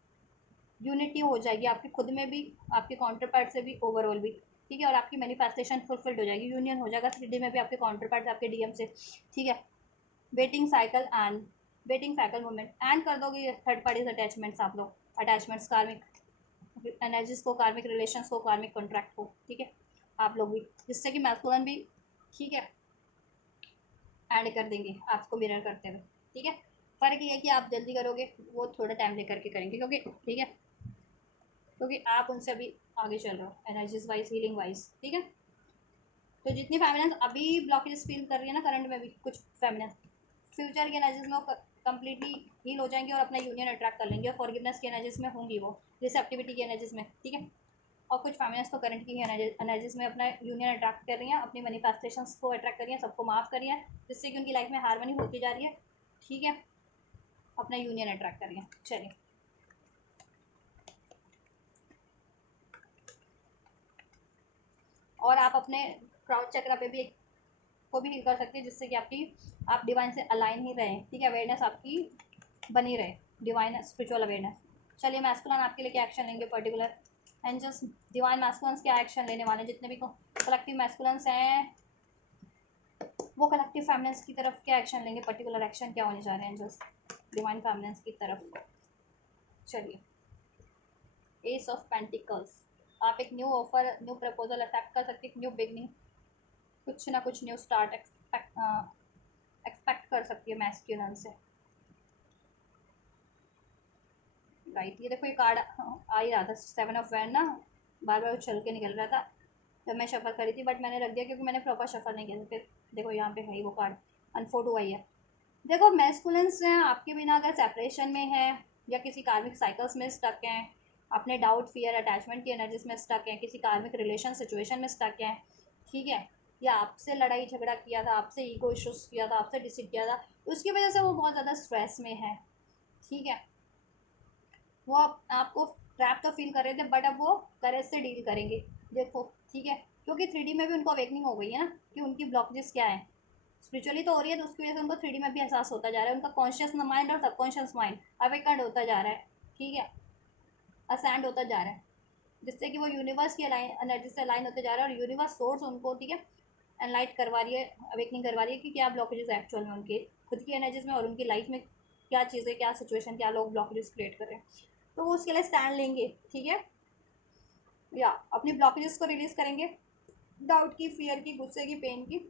यूनिटी हो जाएगी आपकी खुद में भी, आपके काउंटर पार्ट से भी, ओवरऑल भी, ठीक है, और आपकी मैनिफेस्टेशन फुलफिल्ड हो जाएगी, यूनियन हो जाएगा 3D में भी आपके काउंटर पार्ट आपके डीएम से, ठीक है। वेटिंग साइकिल मूवमेंट एंड कर दोगे थर्ड पार्टीज अटैचमेंट्स, आप लोग अटैचमेंट्स, कार्मिक एनर्जीज को, कार्मिक रिलेशंस को, कार्मिक कॉन्ट्रैक्ट को, ठीक है, आप लोग भी, जिससे कि मैस्कुलिन भी, ठीक है, ऐड कर देंगे आपको मिरर करते हुए, ठीक है। फ़र्क ये है कि आप जल्दी करोगे, वो थोड़ा टाइम लेकर के करेंगे, क्योंकि ठीक है, क्योंकि आप उनसे अभी आगे चल रहे हो एनर्जीज वाइज, हीलिंग वाइज, ठीक है। तो जितनी फैमिलीज अभी ब्लॉकेज फील कर रही है ना करंट में भी, कुछ फैमिलीज फ्यूचर की एनर्जीज में कम्प्लीटली हील हो जाएंगी और अपना यूनियन अट्रैक्ट कर लेंगे, और फॉरगिवनेस की एनर्जीज में होंगी वो, रिसेप्टिविटी की एनर्जीज में, ठीक है। और कुछ फैमिलीज तो करंट की एनर्जीज में अपना यूनियन अट्रैक्ट कर रही हैं, अपनी मैनिफेस्टेशंस को अट्रैक्ट कर रही हैं, सबको माफ़ कर रही हैं, जिससे कि उनकी लाइफ में हारमोनी होती जा रही है। ठीक है, अपना यूनियन अट्रैक्ट कर रही हैं। चलिए, और आप अपने क्राउड चक्रा पे भी को भी हील कर सकते हैं, जिससे कि आप डिवाइन से अलाइन ही रहें। ठीक है, अवेयरनेस आपकी बनी रहे, डिवाइन स्पिरिचुअल अवेयरनेस। चलिए, मैस्कुलिन आपके लिए क्या एक्शन लेंगे पर्टिकुलर, एंजल्स डिवाइन मैस्कुलिन्स क्या एक्शन लेने वाले हैं, जितने भी कलेक्टिव मैस्कुलिन्स हैं वो कलेक्टिव फैमिलीज की तरफ क्या एक्शन लेंगे, पर्टिकुलर एक्शन क्या होने जा रहे हैं एंजल्स डिवाइन फैमिलीज की तरफ। चलिए, एस ऑफ पेंटिकल्स, आप एक new offer, new proposal accept कर सकते हैं, न्यू बिगनिंग, कुछ ना कुछ न्यू स्टार्ट एक्सपेक्ट कर सकती है मैस्कुलिन से। राइट, ये देखो ये कार्ड आ ही रहा था, 7 ऑफ वैंड ना, बार बार उछल के निकल रहा था जब मैं शफल करी थी, बट मैंने रख दिया क्योंकि मैंने प्रॉपर शफल नहीं किया था। फिर देखो यहाँ पे है ही वो कार्ड, अनफोर्ड हुआ ही है। देखो, मैस्कुलिन्स हैं आपके बिना अगर सेपरेशन में है या किसी कार्मिक साइकिल्स में स्टक हैं, अपने डाउट, फियर, अटैचमेंट की एनर्जीज में स्टक हैं, किसी कार्मिक रिलेशन सिचुएशन में स्टक हैं, ठीक है, या आपसे लड़ाई झगड़ा किया था, आपसे ईगो इश्यूज किया था, आपसे डिसीट किया था, उसकी वजह से वो बहुत ज़्यादा स्ट्रेस में है। ठीक है, वो आपको ट्रैप तो फील कर रहे थे, बट अब वो करेज से डील करेंगे। देखो, ठीक है, क्योंकि 3D में भी उनको अवेकनिंग हो गई है ना कि उनकी ब्लॉकेजेस क्या है, स्पिरिचुअली तो हो रही है, तो उसकी वजह से उनको 3D में भी एहसास होता जा रहा है, उनका कॉन्शियस माइंड और सबकॉन्शियस माइंड अवेकंड होता जा रहा है। ठीक है, असेंड होता जा रहा है, जिससे कि वो यूनिवर्स की अलाइन एनर्जी से अलाइन होते जा रहा है, और यूनिवर्स सोर्स उनको, ठीक है, एनलाइट करवा रही है, अवेकनिंग करवा रही है कि क्या ब्लॉकेजेस एक्चुअल में उनके खुद की एनर्जीज में और उनकी लाइफ में क्या चीज़ें, क्या सिचुएशन, क्या लोग ब्लॉकेजेस क्रिएट कर रहे हैं, तो वो उसके लिए स्टैंड लेंगे। ठीक है, या अपनी ब्लॉकेजेस को रिलीज करेंगे, डाउट की, फियर की, गुस्से की, पेन की,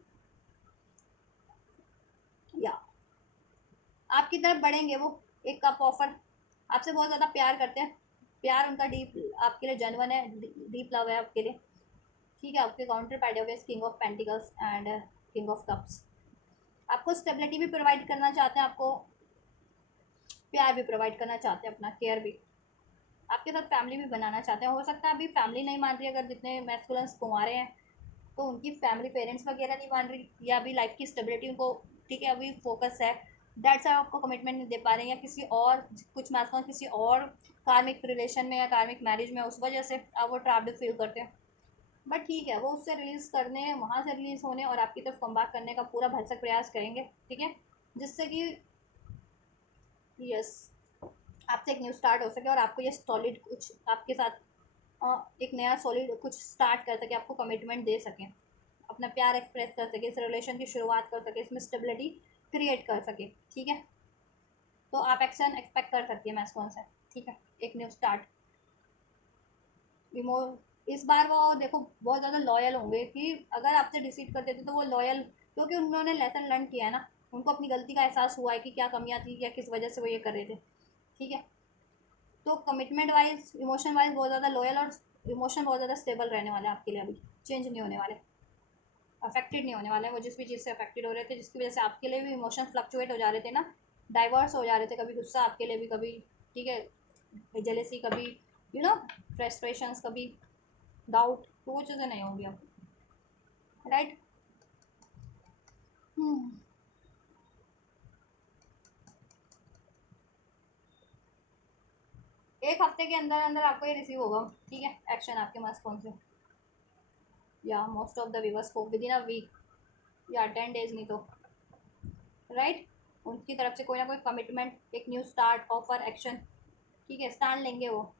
या आपकी तरफ बढ़ेंगे वो। एक कप ऑफर, आपसे बहुत ज़्यादा प्यार करते हैं, प्यार उनका डीप, आपके लिए जेन्युइन है, डीप लव है आपके लिए। ठीक है, आपके काउंटर पार्टी हो गए king of pentacles and king of cups, आपको स्टेबिलिटी भी प्रोवाइड करना चाहते हैं, आपको प्यार भी प्रोवाइड करना चाहते हैं, अपना केयर भी, आपके साथ फैमिली भी बनाना चाहते हैं। हो सकता है अभी फैमिली नहीं मान रही, अगर जितने मैस्कुलिन्स कुंवारे हैं तो उनकी फैमिली, पेरेंट्स वगैरह नहीं मान रही, या अभी लाइफ की स्टेबिलिटी उनको, ठीक है, अभी फोकस है, डेट्स आपको कमिटमेंट नहीं दे पा रहे हैं, या किसी और, कुछ मैस्कुलिन किसी और कार्मिक रिलेशन में या कार्मिक मैरिज में, उस वजह से आप वो ट्रैप्ड फील करते हैं। बट ठीक है, वो उससे रिलीज़ करने, वहाँ से रिलीज़ होने और आपकी तरफ कम बैक करने का पूरा भरसक प्रयास करेंगे। ठीक है, जिससे कि यस, आपसे एक न्यू स्टार्ट हो सके और आपको ये सॉलिड कुछ आपके साथ एक नया सॉलिड कुछ स्टार्ट कर सके, आपको कमिटमेंट दे सकें, अपना प्यार एक्सप्रेस कर सके, इस रिलेशन की शुरुआत कर सके, इसमें स्टेबिलिटी क्रिएट कर सके। ठीक है, तो आप एक्शन एक्सपेक्ट कर सकती है मैस्कुलिन से। ठीक है, एक न्यू स्टार्ट, इमो इस बार वो देखो बहुत ज़्यादा लॉयल होंगे, कि अगर आपसे डिसीट करते थे तो वो लॉयल, क्योंकि उन्होंने लेसन लर्न किया है ना, उनको अपनी गलती का एहसास हुआ है कि क्या कमियां थी या किस वजह से वो ये कर रहे थे। ठीक है, तो कमिटमेंट वाइज, इमोशन वाइज बहुत ज़्यादा लॉयल, और इमोशन बहुत ज़्यादा स्टेबल रहने वाले हैं आपके लिए, अभी चेंज नहीं होने वाले, अफेक्टेड नहीं होने वाले। वो जिस भी चीज़ से अफेक्टेड हो रहे थे, जिसकी वजह से आपके लिए भी इमोशन फ्लक्चुएट हो जा रहे थे ना, डाइवर्स हो जा रहे थे, कभी गुस्सा आपके लिए भी, कभी, ठीक है, जेलेसी, कभी फ्रस्ट्रेशंस, कभी डाउट, तो वो चीज़ें नहीं होंगी अब। राइट, एक हफ्ते के अंदर अंदर आपको ये रिसीव होगा। ठीक है, एक्शन आपके पास कौन से, या मोस्ट ऑफ द व्यूवर्स को विद इन अ वीक या 10 days, नहीं तो राइट, उनकी तरफ से कोई ना कोई कमिटमेंट, एक न्यू स्टार्ट, ऑफर, एक्शन, ठीक है, स्टैंड लेंगे वो।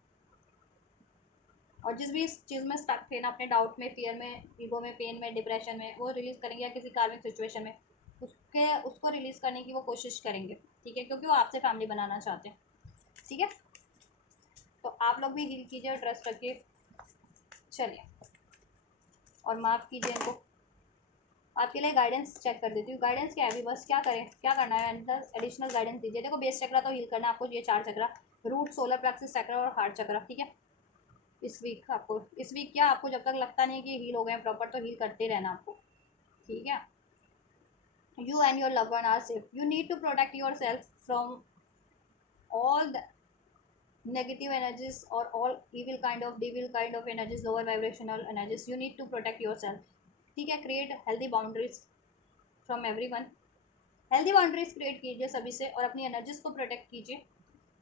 और जिस भी चीज़ में स्टक थे ना, अपने डाउट में, फियर में, ईगो में, पेन में, डिप्रेशन में, वो रिलीज़ करेंगे, या किसी कार्मिक सिचुएशन में उसको रिलीज़ करने की वो कोशिश करेंगे। ठीक है, क्योंकि वो आपसे फैमिली बनाना चाहते हैं। ठीक है, तो आप लोग भी हील कीजिए और ट्रस्ट रखिए। चलिए, और माफ़ कीजिए इनको। आपके लिए गाइडेंस चेक कर देती हूँ, गाइडेंस क्या है अभी, बस क्या करें, क्या करना है, अंदर एडिशनल गाइडेंस दीजिए। देखो, बेस चक्रा तो हील करना है आपको, ये 4 चक्रा, रूट, सोलर प्लेक्सिस चक्रा और हार्ट चक्रा। ठीक है, इस वीक आपको, इस वीक क्या, आपको जब तक लगता नहीं कि हील हो गए प्रॉपर, तो हील करते रहना आपको। ठीक है, you and your loved one are safe, you need to protect yourself from all the negative energies or all evil kind of devil kind of energies, lower vibrational energies, you need to protect yourself. ठीक है, create healthy boundaries from everyone. Healthy boundaries create कीजिए सभी से और अपनी energies को protect कीजिए,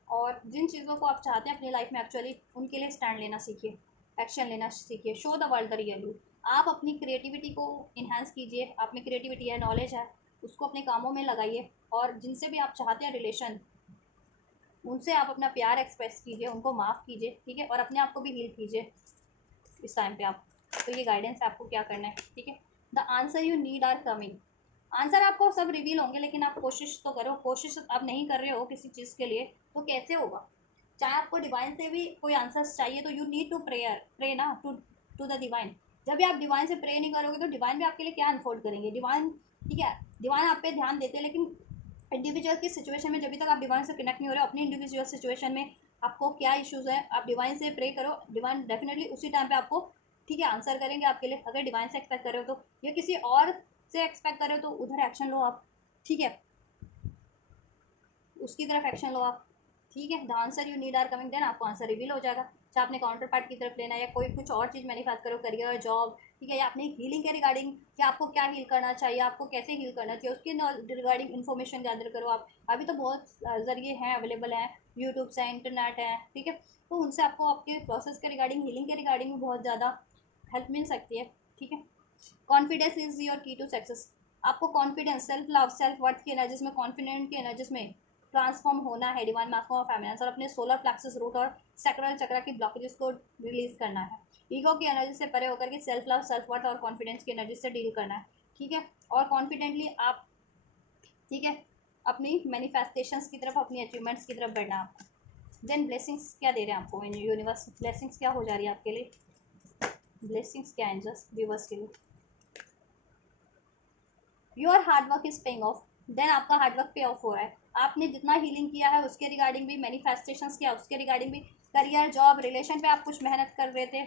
और जिन चीज़ों को आप चाहते हैं अपनी लाइफ में एक्चुअली उनके लिए स्टैंड लेना सीखिए, एक्शन लेना सीखिए, show the world the real you. आप अपनी क्रिएटिविटी को इन्हांस कीजिए, आप में क्रिएटिविटी है, नॉलेज है, उसको अपने कामों में लगाइए, और जिनसे भी आप चाहते हैं रिलेशन, उनसे आप अपना प्यार एक्सप्रेस कीजिए, उनको माफ़ कीजिए, ठीक है, और अपने आप को भी हील कीजिए इस टाइम पे आप। तो ये गाइडेंस है आपको क्या करना है, ठीक है। The answer you need are coming. Answer आपको सब रिवील होंगे, लेकिन आप कोशिश तो करो। कोशिश आप नहीं कर रहे हो किसी चीज़ के लिए तो कैसे होगा। चाहे आपको डिवाइन से भी कोई आंसर्स चाहिए तो यू नीड टू प्रे ना टू द डिवाइन। जब भी आप डिवाइन से प्रे नहीं करोगे तो डिवाइन भी आपके लिए क्या अनफोल्ड करेंगे। डिवाइन, ठीक है, डिवाइन आप पे ध्यान देते हैं, लेकिन इंडिविजुअल की सिचुएशन में जब तक आप डिवाइन से कनेक्ट नहीं हो रहे, अपनी इंडिविजुअल सिचुएशन में आपको क्या इश्यूज़ है, आप डिवाइन से प्रे करो, डिवाइन डेफिनेटली उसी टाइम पे आपको, ठीक है, आंसर करेंगे आपके लिए। अगर डिवाइन से एक्सपेक्ट कर रहे हो तो, या किसी और से एक्सपेक्ट कर रहे हो तो उधर एक्शन लो आप, ठीक है, उसकी तरफ एक्शन लो आप, ठीक है। The answer you need are coming, then आपको आंसर रिवील हो जाएगा। चाहे आपने काउंटर पार्ट की तरफ लेना है या कोई कुछ और चीज़ मैनिफेस्ट करो, करियर, जॉब, ठीक है, या अपनी हीलिंग के रिगार्डिंग कि आपको क्या हील करना चाहिए, आपको कैसे हील करना चाहिए, उसके रिगार्डिंग इन्फॉर्मेशन गैदर करो आप। अभी तो बहुत ज़रिए हैं, अवेलेबल हैं, यूट्यूब से, इंटरनेट है, ठीक है, तो उनसे आपको आपके प्रोसेस के रिगार्डिंग, हीलिंग के रिगार्डिंग भी बहुत ज़्यादा हेल्प मिल सकती है, ठीक है। कॉन्फिडेंस इज योर की टू सक्सेस। आपको confidence, self love, self worth की एनर्जीज में, कॉन्फिडेंट की एनर्जीज में ट्रांसफॉर्म होना है, डिवाइन मास्को ऑफ फेमिनिन, और अपने सोलर प्लेक्सस रूट और सैक्रल चक्र की ब्लॉकेजेस को रिलीज करना है। ईगो की एनर्जी से परे होकर के सेल्फ लव, सेल्फ वर्थ और कॉन्फिडेंस की एनर्जी से डील करना है, ठीक है। और कॉन्फिडेंटली आप, ठीक है, अपनी मैनिफेस्टेशंस की तरफ, अपनी अचीवमेंट्स की तरफ बढ़ना है आपको। देन ब्लेसिंग्स क्या दे रहे हैं आपको इन यूनिवर्स, ब्लेसिंग्स क्या हो जा रही है आपके लिए, ब्लेसिंग्स क्या एंजल्स व्यूवर्स के लिए। Your hard work is paying off, then आपका हार्डवर्क पे ऑफ हो रहा है। आपने जितना हीलिंग किया है उसके रिगार्डिंग भी, मैनिफेस्टेशंस किया उसके रिगार्डिंग भी, करियर, जॉब, रिलेशन पे आप कुछ मेहनत कर रहे थे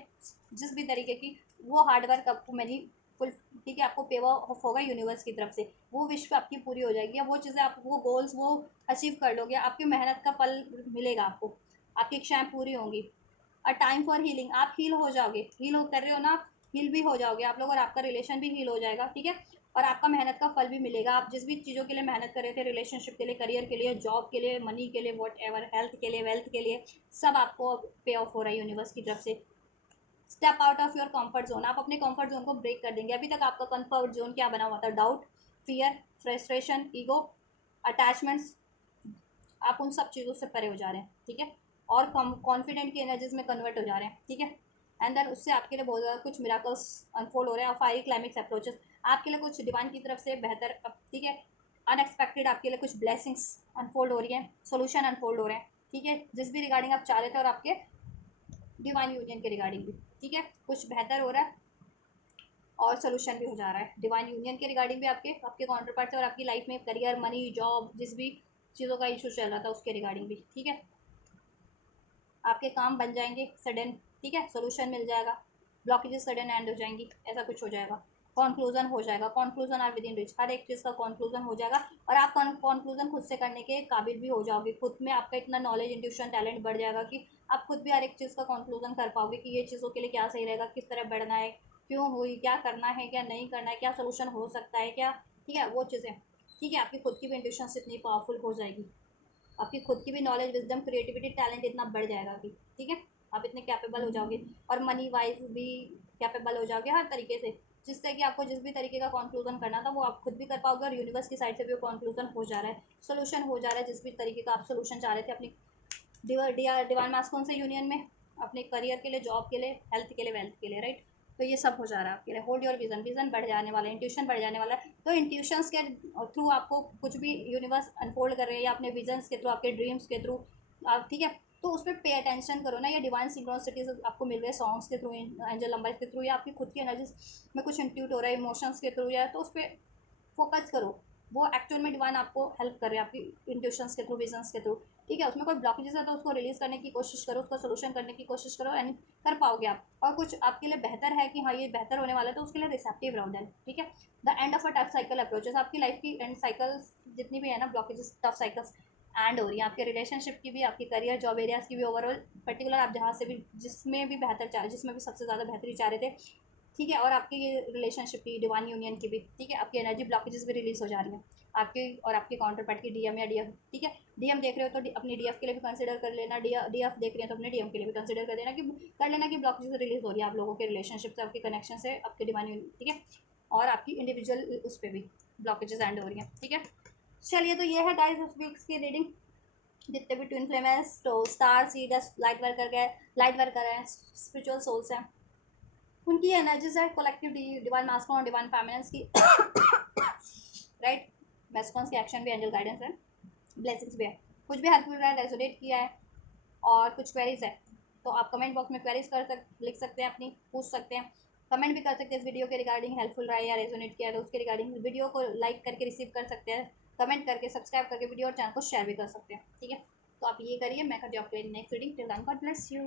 जिस भी तरीके की, वो हार्डवर्क आपको मैनी फुल, ठीक है, आपको पे ऑफ होगा यूनिवर्स की तरफ से। वो विश्व आपकी पूरी हो जाएगी, या वो चीज़ें आप, वो गोल्स वो अचीव कर लोगे, आपकी मेहनत का फल मिलेगा आपको, आपकी इच्छाएँ पूरी होंगी। अ टाइम फॉर हीलिंग, आप हील हो जाओगे, हील कर रहे हो ना, हील भी हो जाओगे आप लोग, और आपका रिलेशन भी हील हो जाएगा, ठीक है, और आपका मेहनत का फल भी मिलेगा। आप जिस भी चीज़ों के लिए मेहनत कर रहे थे, रिलेशनशिप के लिए, करियर के लिए, जॉब के लिए, मनी के लिए, वॉट एवर, हेल्थ के लिए, वेल्थ के लिए, सब आपको पे ऑफ हो रहा है यूनिवर्स की तरफ से। Step out of your comfort zone, आप अपने कंफर्ट जोन को ब्रेक कर देंगे। अभी तक आपका कंफर्ट जोन क्या बना हुआ था, doubt, fear, frustration, ego, attachments, आप उन सब चीज़ों से परे हो जा रहे हैं, ठीक है, और कॉन्फिडेंट की एनर्जीज में कन्वर्ट हो जा रहे हैं, ठीक है। एंड देन उससे आपके लिए बहुत ज़्यादा कुछ मिराकल्स अनफोल्ड हो रहे हैं, और फायरी क्लाइमेक्स अप्रोचेस आपके लिए कुछ डिवाइन की तरफ से बेहतर, ठीक है, अनएक्सपेक्टेड आपके लिए कुछ ब्लेसिंग्स अनफोल्ड हो रही हैं, सोल्यूशन अनफोल्ड हो रहे हैं, ठीक है, जिस भी रिगार्डिंग आप चाह रहे थे, और आपके डिवाइन यूनियन के रिगार्डिंग भी, ठीक है, कुछ बेहतर हो रहा है और सोल्यूशन भी हो जा रहा है। डिवाइन यूनियन के रिगार्डिंग भी आपके आपके काउंटर पार्ट से, और आपकी लाइफ में करियर, मनी, जॉब, जिस भी चीज़ों का इशू चल रहा था उसके रिगार्डिंग भी, ठीक है, आपके काम बन जाएंगे सडन, ठीक है, सोल्यूशन मिल जाएगा, ब्लॉकेजेस सडन एंड हो जाएंगी, ऐसा कुछ हो जाएगा, कॉन्क्लूजन हो जाएगा, conclusion are within reach, हर एक चीज़ का कॉन्क्लूजन हो जाएगा, और आप कॉन्क्लूजन खुद से करने के काबिल भी हो जाओगे। खुद में आपका इतना नॉलेज, इंट्यूशन, टैलेंट बढ़ जाएगा कि आप खुद भी हर एक चीज़ का कॉन्क्लूजन कर पाओगे कि ये चीज़ों के लिए क्या सही रहेगा, किस तरह बढ़ना है, क्यों हुई, क्या करना है, क्या नहीं करना है, क्या सोल्यूशन हो सकता है, क्या, ठीक है, वो चीज़ें, ठीक है, आपकी खुद की भी इंट्यूशन इतनी पावरफुल हो जाएगी, आपकी खुद की भी नॉलेज, विजडम, क्रिएटिविटी, टैलेंट इतना बढ़ जाएगा कि, ठीक है, आप इतने कैपेबल हो जाओगे, और मनी वाइज भी कैपेबल हो जाओगे हर तरीके से, जिससे कि आपको जिस भी तरीके का कंक्लूजन करना था वो आप खुद भी कर पाओगे, और यूनिवर्स की साइड से भी वो कंक्लूजन हो जा रहा है, सोल्यूशन हो जा रहा है, जिस भी तरीके का आप सोल्यूशन चाह रहे थे अपनी डिवाइन मास्कोन से यूनियन में, अपने करियर के लिए, जॉब के लिए, हेल्थ के लिए, वेल्थ के लिए, राइट। तो ये सब हो जा रहा है आपके लिए। होल्ड योर विजन, विजन बढ़ जाने वाला है, इंट्यूशन बढ़ जाने वाला है। तो इंट्यूशंस के थ्रू आपको कुछ भी यूनिवर्स अनफोल्ड कर रहे हैं, या अपने विजन्स के थ्रू, आपके ड्रीम्स के थ्रू आप, ठीक है, तो उस पर पे अटेंशन करो ना। या डिवाइन सिंक्रोनिसिटीज आपको मिल रहे हैं सॉन्ग्स के थ्रू, एंजल नंबर के थ्रू, या आपकी खुद की एनर्जी में कुछ इंट्यूट हो रहा है इमोशंस के थ्रू, या तो उस पर फोकस करो। वो एक्चुअल में डिवाइन आपको हेल्प कर रहे हैं आपकी इंट्यूशंस के थ्रू, विजन्स के थ्रू, ठीक है। उसमें कोई ब्लॉकेजेस है तो उसको रिलीज करने की कोशिश करो, उसका सोल्यूशन करने की कोशिश करो, एंड कर पाओगे आप। और कुछ आपके लिए बेहतर है कि हाँ ये बेहतर होने वाला है, तो उसके लिए रिसेप्टिव रहो देन, ठीक है। The end of a tough cycle approaches, आपकी लाइफ की एंड साइकिल्स जितनी भी है ना, ब्लॉकेजेस, टफ साइकिल्स, एंड हो रही है, आपके रिलेशनशिप की भी, आपके करियर जॉब एरियाज़ की भी, ओवरऑल पर्टिकुलर आप जहाँ से भी जिसमें भी बेहतर चाह, जिसमें भी सबसे ज़्यादा बेहतरी चाह रहे थे, ठीक है। और आपकी ये रिलेशनशिप की डिवाइन यूनियन की भी, ठीक है, आपकी एनर्जी ब्लॉकेजेस भी रिलीज हो जा रही हैं आपके और आपके काउंटर पार्ट की डीएम या डीएफ, ठीक है। डीएम देख रहे हो तो अपनी डीएफ के लिए भी कंसिडर कर लेना, डीएफ देख रहे हैं तो अपने डीएम के लिए भी कंसिडर कर लेना कि ब्लॉकेजेस रिलीज हो रही है आप लोगों के रिलेशनशिप से, आपके कनेक्शन से, आपके डिवाइन यूनियन, ठीक है। और आपकी इंडिविजुअल उस पर भी ब्लॉकेजेस एंड हो रही हैं, ठीक है। चलिए, तो ये है गाइस उस वीक्स की रीडिंग। जितने भी ट्विन फ्लेम है, तो स्टार सीडस लाइट वर्कर है, लाइट वर्कर है, स्पिरिचुअल सोल्स हैं, उनकी एनर्जीज है कलेक्टिव डिवाइन मास्कुलिन और डिवाइन फेमिनिन्स की राइट। मैस्कुलिन्स की एक्शन भी, एंजल गाइडेंस है, ब्लेसिंग्स भी है। कुछ भी हेल्पफुल रहा है, रेजोनेट किया है और कुछ क्वेरीज है तो आप कमेंट बॉक्स में क्वेरीज लिख सकते हैं, अपनी पूछ सकते हैं, कमेंट भी कर सकते हैं इस वीडियो के रिगार्डिंग हेल्पफुल रहा है या रेजोनेट किया है तो उसके रिगार्डिंग वीडियो को लाइक करके रिसीव कर सकते हैं, कमेंट करके, सब्सक्राइब करके वीडियो और चैनल को शेयर भी कर सकते हैं, ठीक है। तो आप ये करिए, मैं करती हूँ आपके next reading. Till then God bless you.